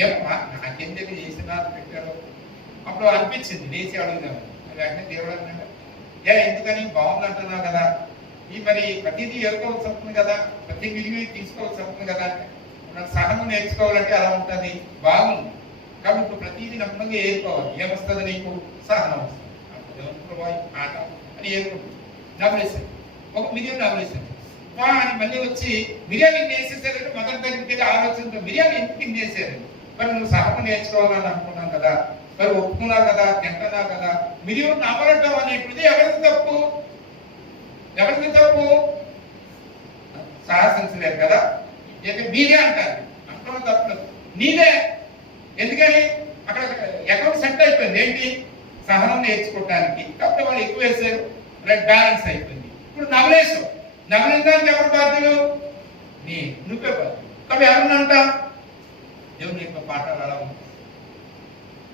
ఏమమ్మా నాకేం తెలియదు, చేసినా పెట్టారు. అప్పుడు అనిపించింది లేచి అడుగుదాము. వెంటనే దేవుడు అన్నాడు, ఎందుకని బాగుంది అంటున్నావు కదా, ఈ మరి ప్రతిదీ ఏరుకోవాల్సి వస్తుంది కదా, ప్రతి విలువ తీసుకోవాల్సి వస్తుంది కదా, నాకు సహనం నేర్చుకోవాలంటే అలా ఉంటుంది, బాగుంది కాబట్టి ఇప్పుడు ప్రతిదీ నమ్మకంగా ఏరుకోవాలి. ఏమొస్తుంది నీకు? సహనం వస్తుంది. అప్పుడు ఆట అని ఏరుకుంటుంది. నవ్వులేసాడు, ఒక మిలియన్ నవ్వులేసాడు. అని మళ్ళీ వచ్చి మిరియాలు ఇన్ని వేసేసారంటే మొదటి దగ్గరికి ఆలోచనతో మిరియాలు ఎందుకు ఇన్ని వేసారు? మరి నువ్వు సహనం నేర్చుకోవాలని అనుకున్నావు కదా, మరి ఒప్పుకున్నావు కదా, తింటున్నావు కదా, మిరియం నవ్వడం అనేటువంటిది ఎవరికి తప్పు? సాహసించలేదు కదా, మీరే అంటారు, అంటున్న తప్పలేదు, నీదే. ఎందుకని అక్కడ అకౌంట్ సెట్ అయిపోయింది. ఏంటి? సహనం నేర్చుకోవటానికి. కాబట్టి వాళ్ళు ఎక్కువ వేసారు, బ్లడ్ బ్యాలెన్స్ అయిపోయింది. ఇప్పుడు నవలేసావు, నవలిందానికి ఎవరు బాధ్యులు? నువ్వే బాధ్యులు. కాబట్టి ఎవరిని అంటా? దేవుని యొక్క పాఠాలు అలా ఉంటాయి.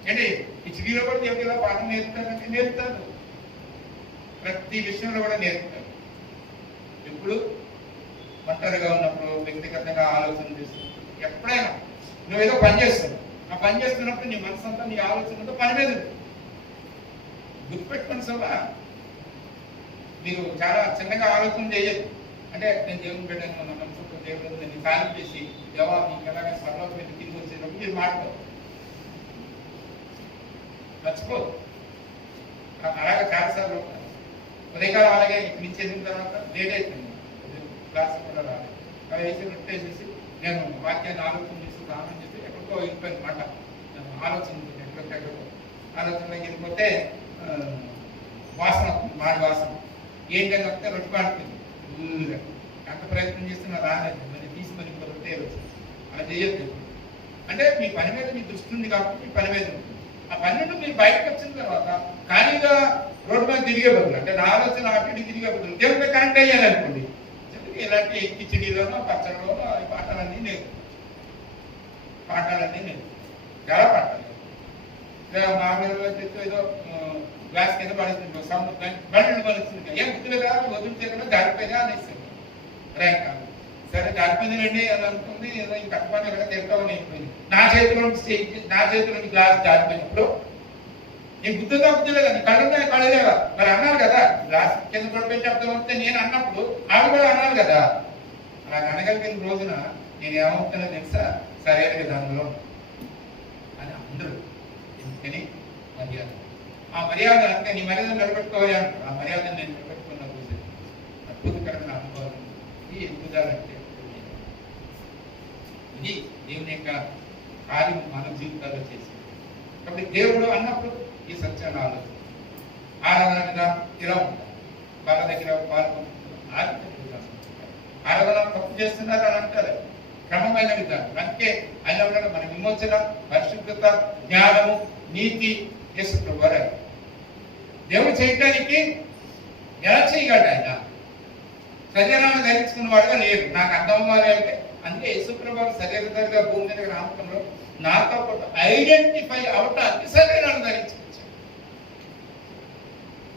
ఏంటి ఈ చివరిలో కూడా దేవుడు ఇలా పాఠం నేర్పుతారంటే నేర్పుతాడు, ప్రతి విషయంలో కూడా నేర్పుతాడు. ఇప్పుడు ఒంటరిగా ఉన్నప్పుడు, వ్యక్తిగతంగా ఆలోచన చేస్తున్నప్పుడు, ఎప్పుడైనా నువ్వేదో పని చేస్తావు, ఆ పని చేస్తున్నప్పుడు నీ మనసు అంతా నీ ఆలోచనతో పని మీద గుర్తుపెట్టుకుని సభ మీరు చాలా చిన్నగా ఆలోచన చేయదు. అంటే నేను దేవుని బిడ్డను నా మనసుతో దేవుడు నేను ఖాళీ చేసి దేవా నీకు ఎలాగ సర్లో పెట్టి తిరిగి వచ్చేటప్పుడు మీరు మాట్లాడు మర్చిపోదు. అలాగే చాలాసార్లు ఉదయకాలం అలాగే ఇక్కడ ఇచ్చేసిన తర్వాత లేట్ అవుతుంది, క్లాస్ కూడా రాలేదు. అవి వేసి రొట్టేసేసి నేను వాక్యాన్ని ఆలోచన చేసి ప్రాణం చేసి ఎక్కడికో వెళ్ళిపోయింది మాట. ఆలోచన ఎక్కడికెక్కడికో ఆలోచనలోకి వెళ్ళిపోతే వాసన వస్తుంది, మాడి వాసన. ఏంటని వస్తే రొట్టె పాడుతుంది. ఎంత ప్రయత్నం చేస్తున్నా రాలేదు, మరి తీసి మరి ఇంకో రొట్టె వచ్చింది. అలా చేయొద్దు. అంటే మీ పని మీద మీ దృష్టి ఉంది కాబట్టి మీ పని మీద ఉంటుంది. ఆ పని నుండి మీరు బయటకు వచ్చిన తర్వాత ఖాళీగా రోడ్డు మీద తిరిగే బదులు, అంటే నా ఆలోచన అటు తిరిగే బదులు దేవుడితో కనెక్ట్ అయ్యాలి అనుకోండి. ఇలాంటి కిచిడీలోనో పచ్చడిలోనో ఈ పాఠాలన్నీ లేదు, చాలా పాఠాలు. మామూలుగా ఏదో గ్లాస్ కింద పడుతుంది, బండ్లు పడుతుంది, ఏం గుర్తులేదా వదిలితే కదా జారిపోయినా అని ఇస్తుంది. ర్యాంక్ కాదు, సరే జారిపోయిందండి అని అనుకుంది, ఏదో ఈ కట్టపని ఎక్కడ తిరుగుతామని అయిపోయింది. నా చేతిలో గ్లాస్ జారిపోయినప్పుడు నేను గుర్తుగా గుర్తులేదా, నీ కళ్ళలేవా? మరి అన్నారు కదా గ్లాస్ కింద పడిపోయి చెప్తా వస్తే నేను అన్నప్పుడు ఆవిడ కూడా అన్నారు కదా. అలా అనగలిగిన రోజున నేను ఏమవుతున్నా తెలుసా, సరైన విధానంలో అని అందరూ. ఎందుకని మర్యాద, ఆ మర్యాద అంటే నీ మర్యాద నిలబెట్టుకోవాలి అంటారు. ఆ మర్యాదను నేను నిలబెట్టుకున్న రోజు అద్భుతకరమైన అనుభవం. ఇది ఎదుగుదలంటే ఇది దేవుని యొక్క కార్యం మన జీవితాల్లో చేసింది. కాబట్టి దేవుడు అన్నప్పుడు ఈ సత్యాన్ని ఆలోచన ఆరాధన విధానం ఇలా ఉంటారు. వాళ్ళ దగ్గర ఆరాధన తప్పు చేస్తున్నారు అని అంటారు. క్రమమైన విధానం అందుకే ఆయన మన విమోచన, పరిశుద్ధత, జ్ఞానము, నీతి యేసు ప్రభువు. దేవుడు చేయటానికి ఎలా చేయగలడు? ఆయన శరీరాన్ని ధరించుకున్న వాడుగా లేడు. నాకు అర్థం అవ్వాలి అంటే అందుకే యేసు ప్రభువు శరీరధారిగా భూమి మీద రామకంలో నాతో పాటు ఐడెంటిఫై అవటానికి శరీరాన్ని ధరించుకొచ్చాడు.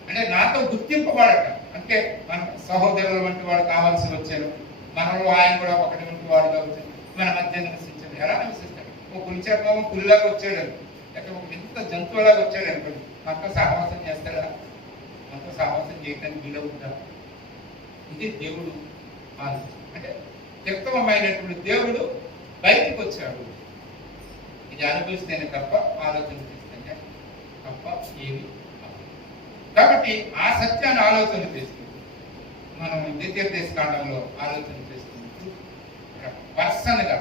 అంటే నాతో గుర్తింపబడట. అంటే అంటే మన సహోదరుల వంటి వాడు కావాల్సి వచ్చాడు, మనలో ఆయన కూడా ఒకటి వంటి వాడుగా వచ్చాడు, మన మధ్య నివసించాడు. ఎలా నివసిస్తాడు? ఒక పులిచేపం పులిలాగా వచ్చాడు, లేకపోతే ఒక వింత జంతువులాగా వచ్చాడు అనుకోండి, మనతో సహవాసం చేస్తాడా? మనతో సహవాసం చేయడానికి వీలవుతుందా? ఇది దేవుడు ఆలోచన. అంటే క్రితమైనటువంటి దేవుడు బయటకు వచ్చాడు. ఇది అనుభవిస్తేనే తప్ప, ఆలోచన చేస్తేనే తప్ప ఏమి. కాబట్టి ఆ సత్యాన్ని ఆలోచన చేస్తుంది. మనం ద్వితీయోపదేశ కాండంలో ఆలోచన చేస్తున్నప్పుడు పర్సన్గా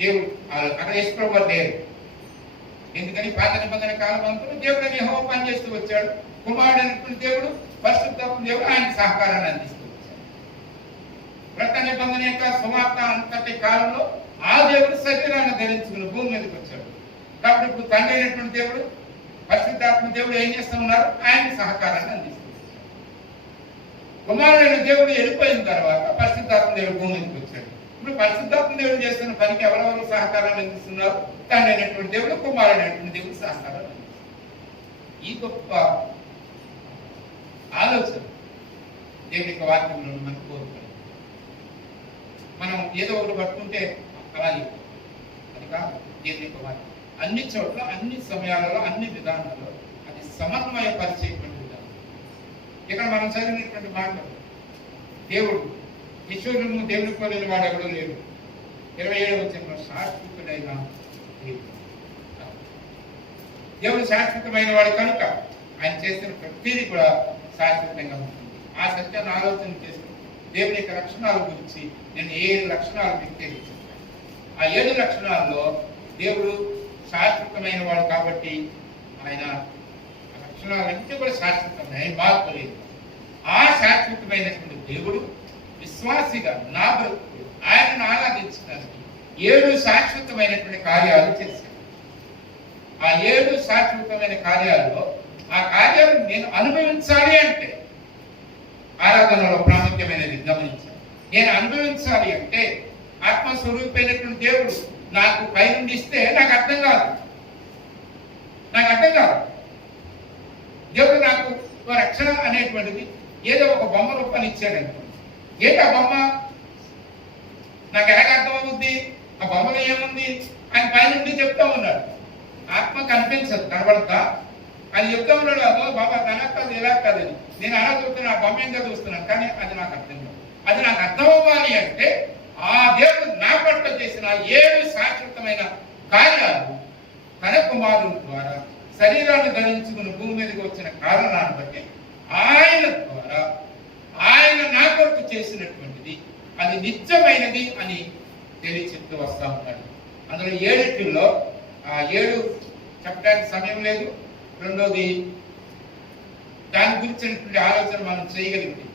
దేవుడు అక్కడ యేసుప్రభువు లేరు. ఎందుకని పాత నిబంధన కాలం అంతా దేవుడు యెహోవా పని చేస్తూ వచ్చాడు. కుమారుడైనటువంటి దేవుడు, పరిశుద్ధాత్మ దేవుడు ఆయనకు సహకారాన్ని అందిస్తూ వచ్చాడు. క్రొత్త నిబంధన యొక్క సమాప్త అంతటి కాలంలో ఆ దేవుడు శరీరాన్ని ధరించుకుని భూమి మీదకి వచ్చాడు. కాబట్టి ఇప్పుడు తండ్రి అయినటువంటి దేవుడు, పరిశుద్ధాత్మ దేవుడు ఏం చేస్తూ ఉన్నారు? ఆయనకి సహకారాన్ని అందిస్తూ వచ్చాడు. కుమారుడైన దేవుడు వెళ్ళిపోయిన తర్వాత పరిశుద్ధాత్మ దేవుడు భూమి మీదకి వచ్చాడు. ఇప్పుడు పరిశుద్ధాత్మ దేవుడు చేస్తున్న పనికి ఎవరెవరు సహకారాన్ని అందిస్తున్నారు? తండ్రి అయినటువంటి దేవుడు, కుమారుడైనటువంటి దేవుడు సహకారాన్ని అందిస్తున్నారు. ఈ గొప్ప ఆలోచన దేవుని యొక్క వాక్యంలో మనకు కోరుతుంది. మనం ఏదో ఒకటి పట్టుకుంటే అలాగే అది కాదు. దేవుని యొక్క వాక్యం అన్ని చోట్ల, అన్ని సమయాలలో, అన్ని విధానాల్లో అది సమన్వయపరిచేటువంటి విధానం. ఇక్కడ మనం చదివినటువంటి మాటలు, దేవుడు ఈశ్వరుడు దేవుని కోరిన వాడు ఎవడో లేడు. 27వ వచనంలో శాశ్వతుడైన దేవుడు శాశ్వతమైన వాడు కనుక ఆయన చేసిన ప్రతిదీ కూడా శాశ్వతంగా ఉంటుంది. ఆ సత్యాన్ని ఆలోచన చేస్తూ దేవుని యొక్క లక్షణాల గురించి నేను 7 లక్షణాలు మీకు తెలియజేస్తాను. ఆ 7 లక్షణాల్లో దేవుడు శాశ్వతమైన వాడు కాబట్టి ఆయన లక్షణాలన్నీ కూడా శాశ్వతమైన మార్పు లేదు. ఆ శాశ్వతమైనటువంటి దేవుడు విశ్వాసిగా నా బ్రతుకు ఆయనను ఆరాధించడానికి 7 శాశ్వతమైనటువంటి కార్యాలు చేశాడు. ఆ 7 శాశ్వతమైన కార్యాల్లో ఆ కార్యాలు నేను అనుభవించాలి అంటే ఆరాధనలో ప్రాముఖ్యమైనది గమనించాలి. నేను అనుభవించాలి అంటే ఆత్మస్వరూపమైనటువంటి దేవుడు నాకు పై నుండి ఇస్తే నాకు అర్థం కాదు. దేవుడు నాకు రక్షణ అనేటువంటిది ఏదో ఒక బొమ్మ రూపాన్ని ఇచ్చాడనుకోండి. ఏంటి ఆ బొమ్మ? నాకు ఎలాగ అర్థమవుద్ది? ఆ బొమ్మలో ఏముంది? ఆయన పై నుండి చెప్తా ఉన్నాడు. ఆత్మ కనిపించదు, కనబడతా అది చెప్తా ఉన్నాడు. అదో బాబా అలా కాదు, ఇలా కాదని నేను అలా చూస్తున్నాను, ఆ బొమ్మ ఇంకా చూస్తున్నాను, కానీ అది నాకు అర్థం కాదు. అది నాకు అర్థం అవ్వాలి అంటే ఆ దేవుడు నా పట్ల చేసిన 7 శాశ్వతమైన కార్యాలు తన కుమారుల ద్వారా శరీరాన్ని ధరించుకుని భూమి మీదకి వచ్చిన కారణాన్ని బట్టి ఆయన ద్వారా ఆయన నా కొరకు చేసినటువంటిది అది నిత్యమైనది అని తెలియచెప్తూ వస్తా ఉన్నాడు. అందులో 7 ఆ 7 చెప్పడానికి సమయం లేదు. రెండోది దాని గురించినటువంటి ఆలోచన మనం చేయగలిగితే,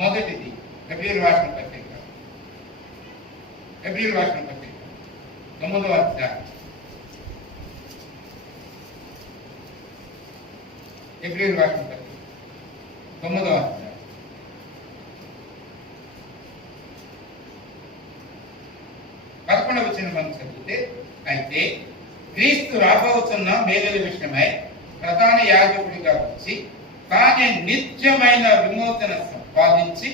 మొదటిది హెబ్రీయుల రాసిన పత్రిక 9వ అధ్యాయం. హెబ్రీయుల రాసిన పత్రిక 9వ అధ్యాయం 11వ వచనం మనం చదివితే, అయితే క్రీస్తు రాబోతున్న మేలుల విషయమై ప్రధాన యాజకుడిగా వచ్చి తానే నిత్యమైన విమోచన సంపాదించి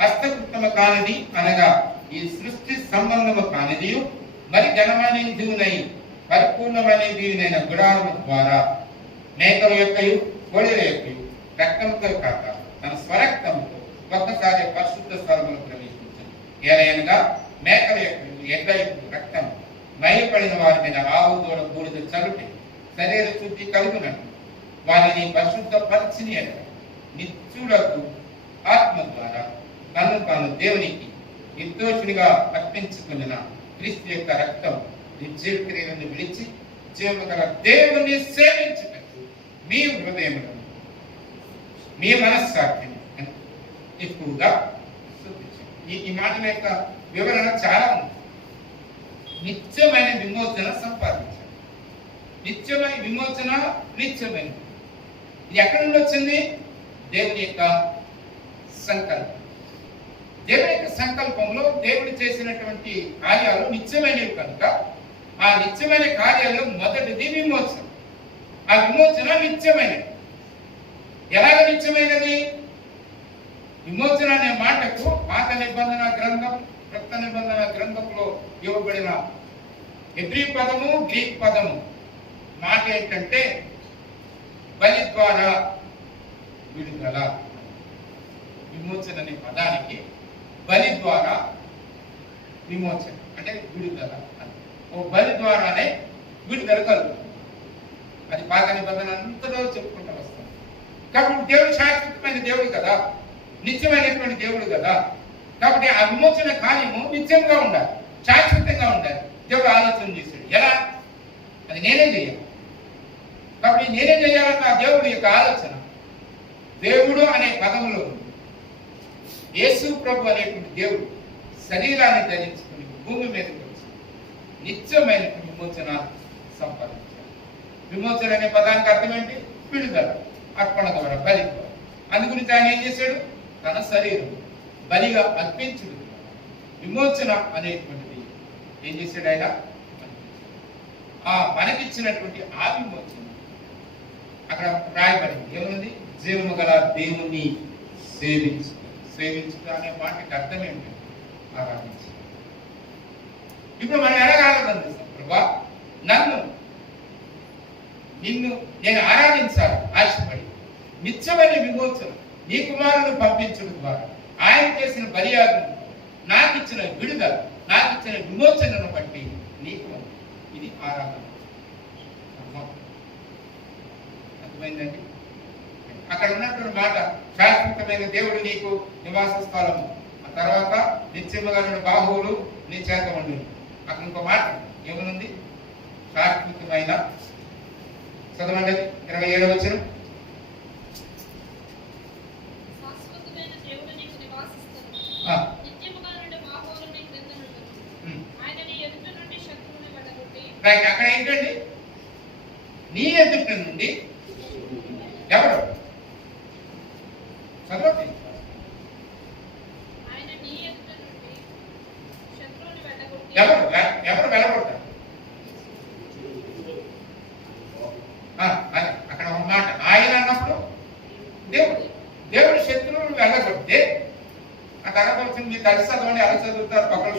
హస్తకృతము కానిది అనగా ఈ సృష్టి సంబంధము కానిది మరి ఘనమైనదియునై పరిపూర్ణమైనదియునైన గుడారము ద్వారా మేకల యొక్కయు కోడెల యొక్కయు రక్తంతో కాక తన స్వరక్తముతో ఒక్కసారి పరిశుద్ధ స్థలమును ప్రవేశించింది. ఏలయనగా మేకల యొక్కయు ఎడ్ల యొక్క రక్తం మైపడిన వారి మీద ఆవు దూడ బూడిద చలుటి శరీర శుద్ధి కలుగునట్టు వారిని పరిశుద్ధ పరిచిని నిత్యులకు ఆత్మ ద్వారా తను తాను దేవునికి నిర్దోషునిగా అర్పించుకున్న క్రీస్తు యొక్క రక్తం నిత్య క్రియలను విడిచి జీవము గల దేవుని సేవించినట్టు మీ హృదయములను మీ మనస్సాక్షిని ఎక్కువగా చూపించండి. ఈ మాటల యొక్క వివరణ చాలా ఉంది. నిత్యమైన విమోచన సంపాదించాలి. నిత్యమైన విమోచన నిత్యమైన ఇది ఎక్కడి నుండి వచ్చింది? దేవుని యొక్క సంకల్పం. దేవుని యొక్క సంకల్పంలో దేవుడు చేసినటువంటి కార్యాలు నిత్యమైనవి కనుక ఆ నిత్యమైన కార్యాల్లో మొదటిది విమోచన. ఆ విమోచన నిత్యమైనది. ఎలాగ నిత్యమైనది? విమోచన అనే మాటకు పాత నిబంధన గ్రంథం, క్రొత్త నిబంధన గ్రంథంలో ఇవ్వబడిన హెబ్రీ పదము, గ్రీక్ పదము మాట ఏంటంటే బలి ద్వారా విడుదల. విమోచన అనే పదానికి బలి ద్వారా విమోచన అంటే విడుదల. ఓ బలి ద్వారానే విడుదల కలుగుతుంది. అది పాత నిబంధన అంతలో చెప్పుకుంటూ వస్తాం. కాబట్టి దేవుడు శాశ్వతమైన దేవుడు కదా, నిత్యమైనటువంటి దేవుడు కదా. కాబట్టి ఆ విమోచన కార్యము నిత్యంగా ఉండాలి, శాశ్వతంగా ఉండాలి. దేవుడు ఆలోచన చేశాడు. ఎలా? అది నేనే చేయాలి. కాబట్టి నేనే చేయాలన్న దేవుడి యొక్క ఆలోచన దేవుడు అనే పదములో యేసు ప్రభు అనేటువంటి దేవుడు శరీరాన్ని ధరించుకుని భూమి మీదకి వచ్చి నిత్యమైన విమోచన సంపాదించాడు. విమోచన అనే పదానికి అర్థం ఏంటి? విడుదల, అర్పణ ద్వారా, బలి ద్వారా. అందుగురించి ఆయన ఏం చేశాడు? తన శరీరం బలిగా అర్పించుడు. విమోచన అనేటువంటిది ఏం చేశాడు ఆయన? మనకిచ్చినటువంటి ఆ విమోచన అక్కడ రాయబడింది. ఏముంది? జీవము గల దేవుణ్ణి సేవించు. సేవించుట అనే మాటకి అర్థం ఏంటి? ఆరాధించు. ఇప్పుడు మనం ఎలా ఆరాధిస్తాం? ప్రభా, నిన్ను నేను ఆరాధించాలి ఆశపడి. నిత్యమైన విమోచన నీ కుమారుని పంపించడం ద్వారా ఆయన చేసిన బలియాగం, నాకు ఇచ్చిన విడుదల, నాకు ఇచ్చిన విమోచనను బట్టి నీకు ఇది ఆరాధన. అర్థమైందండి? అక్కడ ఉన్నటువంటి మాట శాశ్వతమైన దేవుడు నీకు నివాస స్థలము, ఆ తర్వాత నిత్యముగా బాహువులు నీ చేత ఉండు. అక్కడ ఇంకో మాట ఏమనుంది? శాశ్వతమైన. చదవండి 27వ వచనం. అక్కడ ఏంటండి? నీ ఎదుటి నుండి ఎవరు? చదవండి. ఎవరు వెళ్ళగొడతారు? అక్కడ ఒక మాట ఆయన అన్నప్పుడు దేవుడు శత్రువులను వెళ్ళగొడితే ఆ తర్వాత వచ్చింది. మీరు కలిసి చదవండి, అలా చదువుతారు. ఒకళ్ళు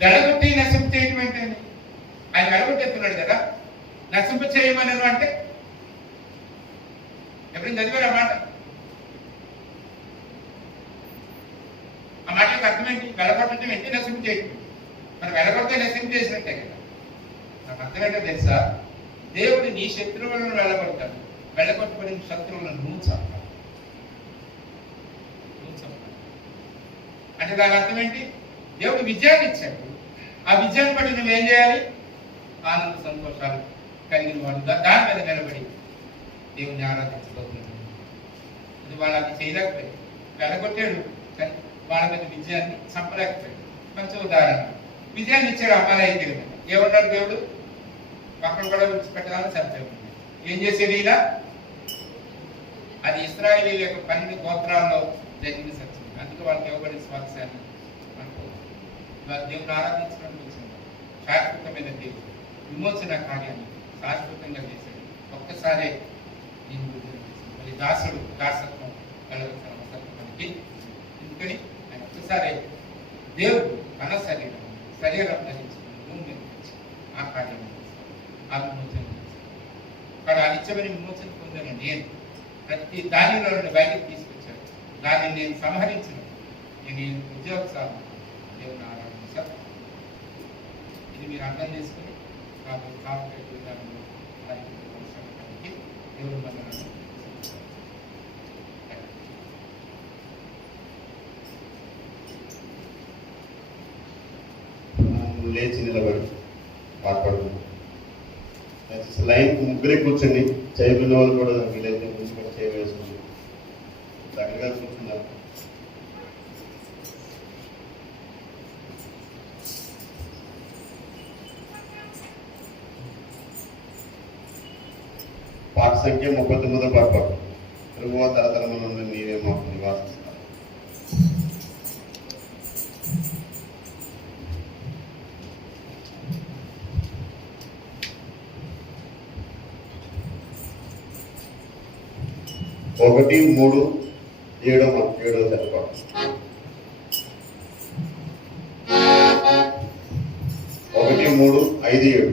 వెళ్ళగొట్టి నశింప చేయటం ఏంటండి? ఆయన వెళ్ళగొట్టేస్తున్నాడు కదా. నశింప చేయమని అంటే ఎప్పుడైనా చదివారు ఆ మాట? ఆ మాట యొక్క అర్థం ఏంటి? వెళ్ళగొట్టడం ఏంటి? నశింప చేయటం. మరి వెళ్ళగొడితే నశింప చేసినట్టే కదా. నాకు అర్థం ఏంటో తెలుసా? దేవుడు నీ శత్రువులను వెళ్ళగొడతాడు. వెళ్ళగొట్టబడిన శత్రువులను నువ్వు చంపాలి. అంటే దాని అర్థం ఏంటి? దేవుడు విజయాన్ని ఇచ్చాడు. ఆ విజయాన్ని బట్టి నువ్వేం చేయాలి? ఆనంద సంతోషాలు కలిగిన వాడు దాని మీద నిలబడి దేవుని ఆరాధించబోతున్నాడు. అది వాళ్ళు అది చేయలేకపోయాడు. వెళ్ళగొట్టాడు కానీ వాళ్ళ మీద విజయాన్ని చంపలేకపోయాడు. మంచి ఉదాహరణ, విజయాన్ని ఇచ్చాడు అమాలయకుడి మీద. ఏమన్నాడు దేవుడు? పక్కన కూడా విడిచిపెట్టాలని చంపాడు. ఏం చేసేది ఈయన? అది ఇశ్రాయేలీయుల యొక్క 12 గోత్రాల్లో జరిగిన సత్యం. అందుకే వాళ్ళకి ఇవ్వబడిన స్వాస్థ్యాన్ని మనకు దేవుని ఆరాధించడానికి వచ్చింది. శాశ్వతమైన దేవుడు విమోచన కార్యాన్ని శాశ్వతంగా చేశాడు. ఒక్కసారే నేను మరి దాసుడు దాసత్వం కలగడానికి ఎందుకని ఆయన ఒక్కసారే దేవుడు తన శరీరం ధరించుకుని భూమి మీద ఆ కార్యం ఆ విమోచన కానీ ఆ నిత్యమైన విమోచన పొందిన నేను ప్రతి దానిలో నుండి బయటకు తీసుకొచ్చాను. దాన్ని నేను సంహరించను. నేను ఉద్యోగసాధన దేవుని ఆరాధించాను. ఇది మీరు అర్థం చేసుకుని కాబట్టి కార్పొరేట్ విధానంలో కొనసాగడానికి దేవుడు మనల్ని లేచి నిలబడి పాడుకుంటున్నాం. లైన్ ముగ్గురే కూర్చొని చైర్మన్ వాళ్ళు కూడా వీలైతే ముందుకొని చేయవేసుకుని దగ్గరగా కూర్చున్నారు. పాట సంఖ్య 39వ పాట పాడు. ప్రభువా తరతరముల నుండి నీవే మాకు నివాసిస్తావు. 1, 3, 7 చెప్పాలి. 1, 3, 5, 7.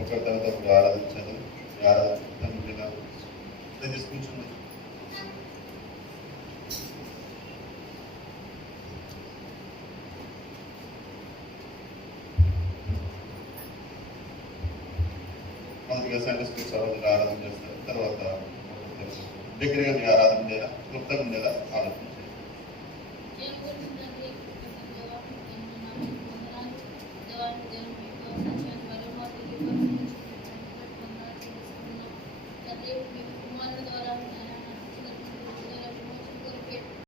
ఒకరి తర్వాత ఒకరు ఆరాధించాలి. ఈ ఆరాధన మీద దయచేసి కూర్చున్నాం. మొదటిగా సండే స్కూల్ సభ్యులు ఆరాధన చేస్తారు. తర్వాత దగ్గరగా మీ ఆరాధన చేయాలా, క్లుప్తంగా ఉండేలా ఆలోచన చేయాలి.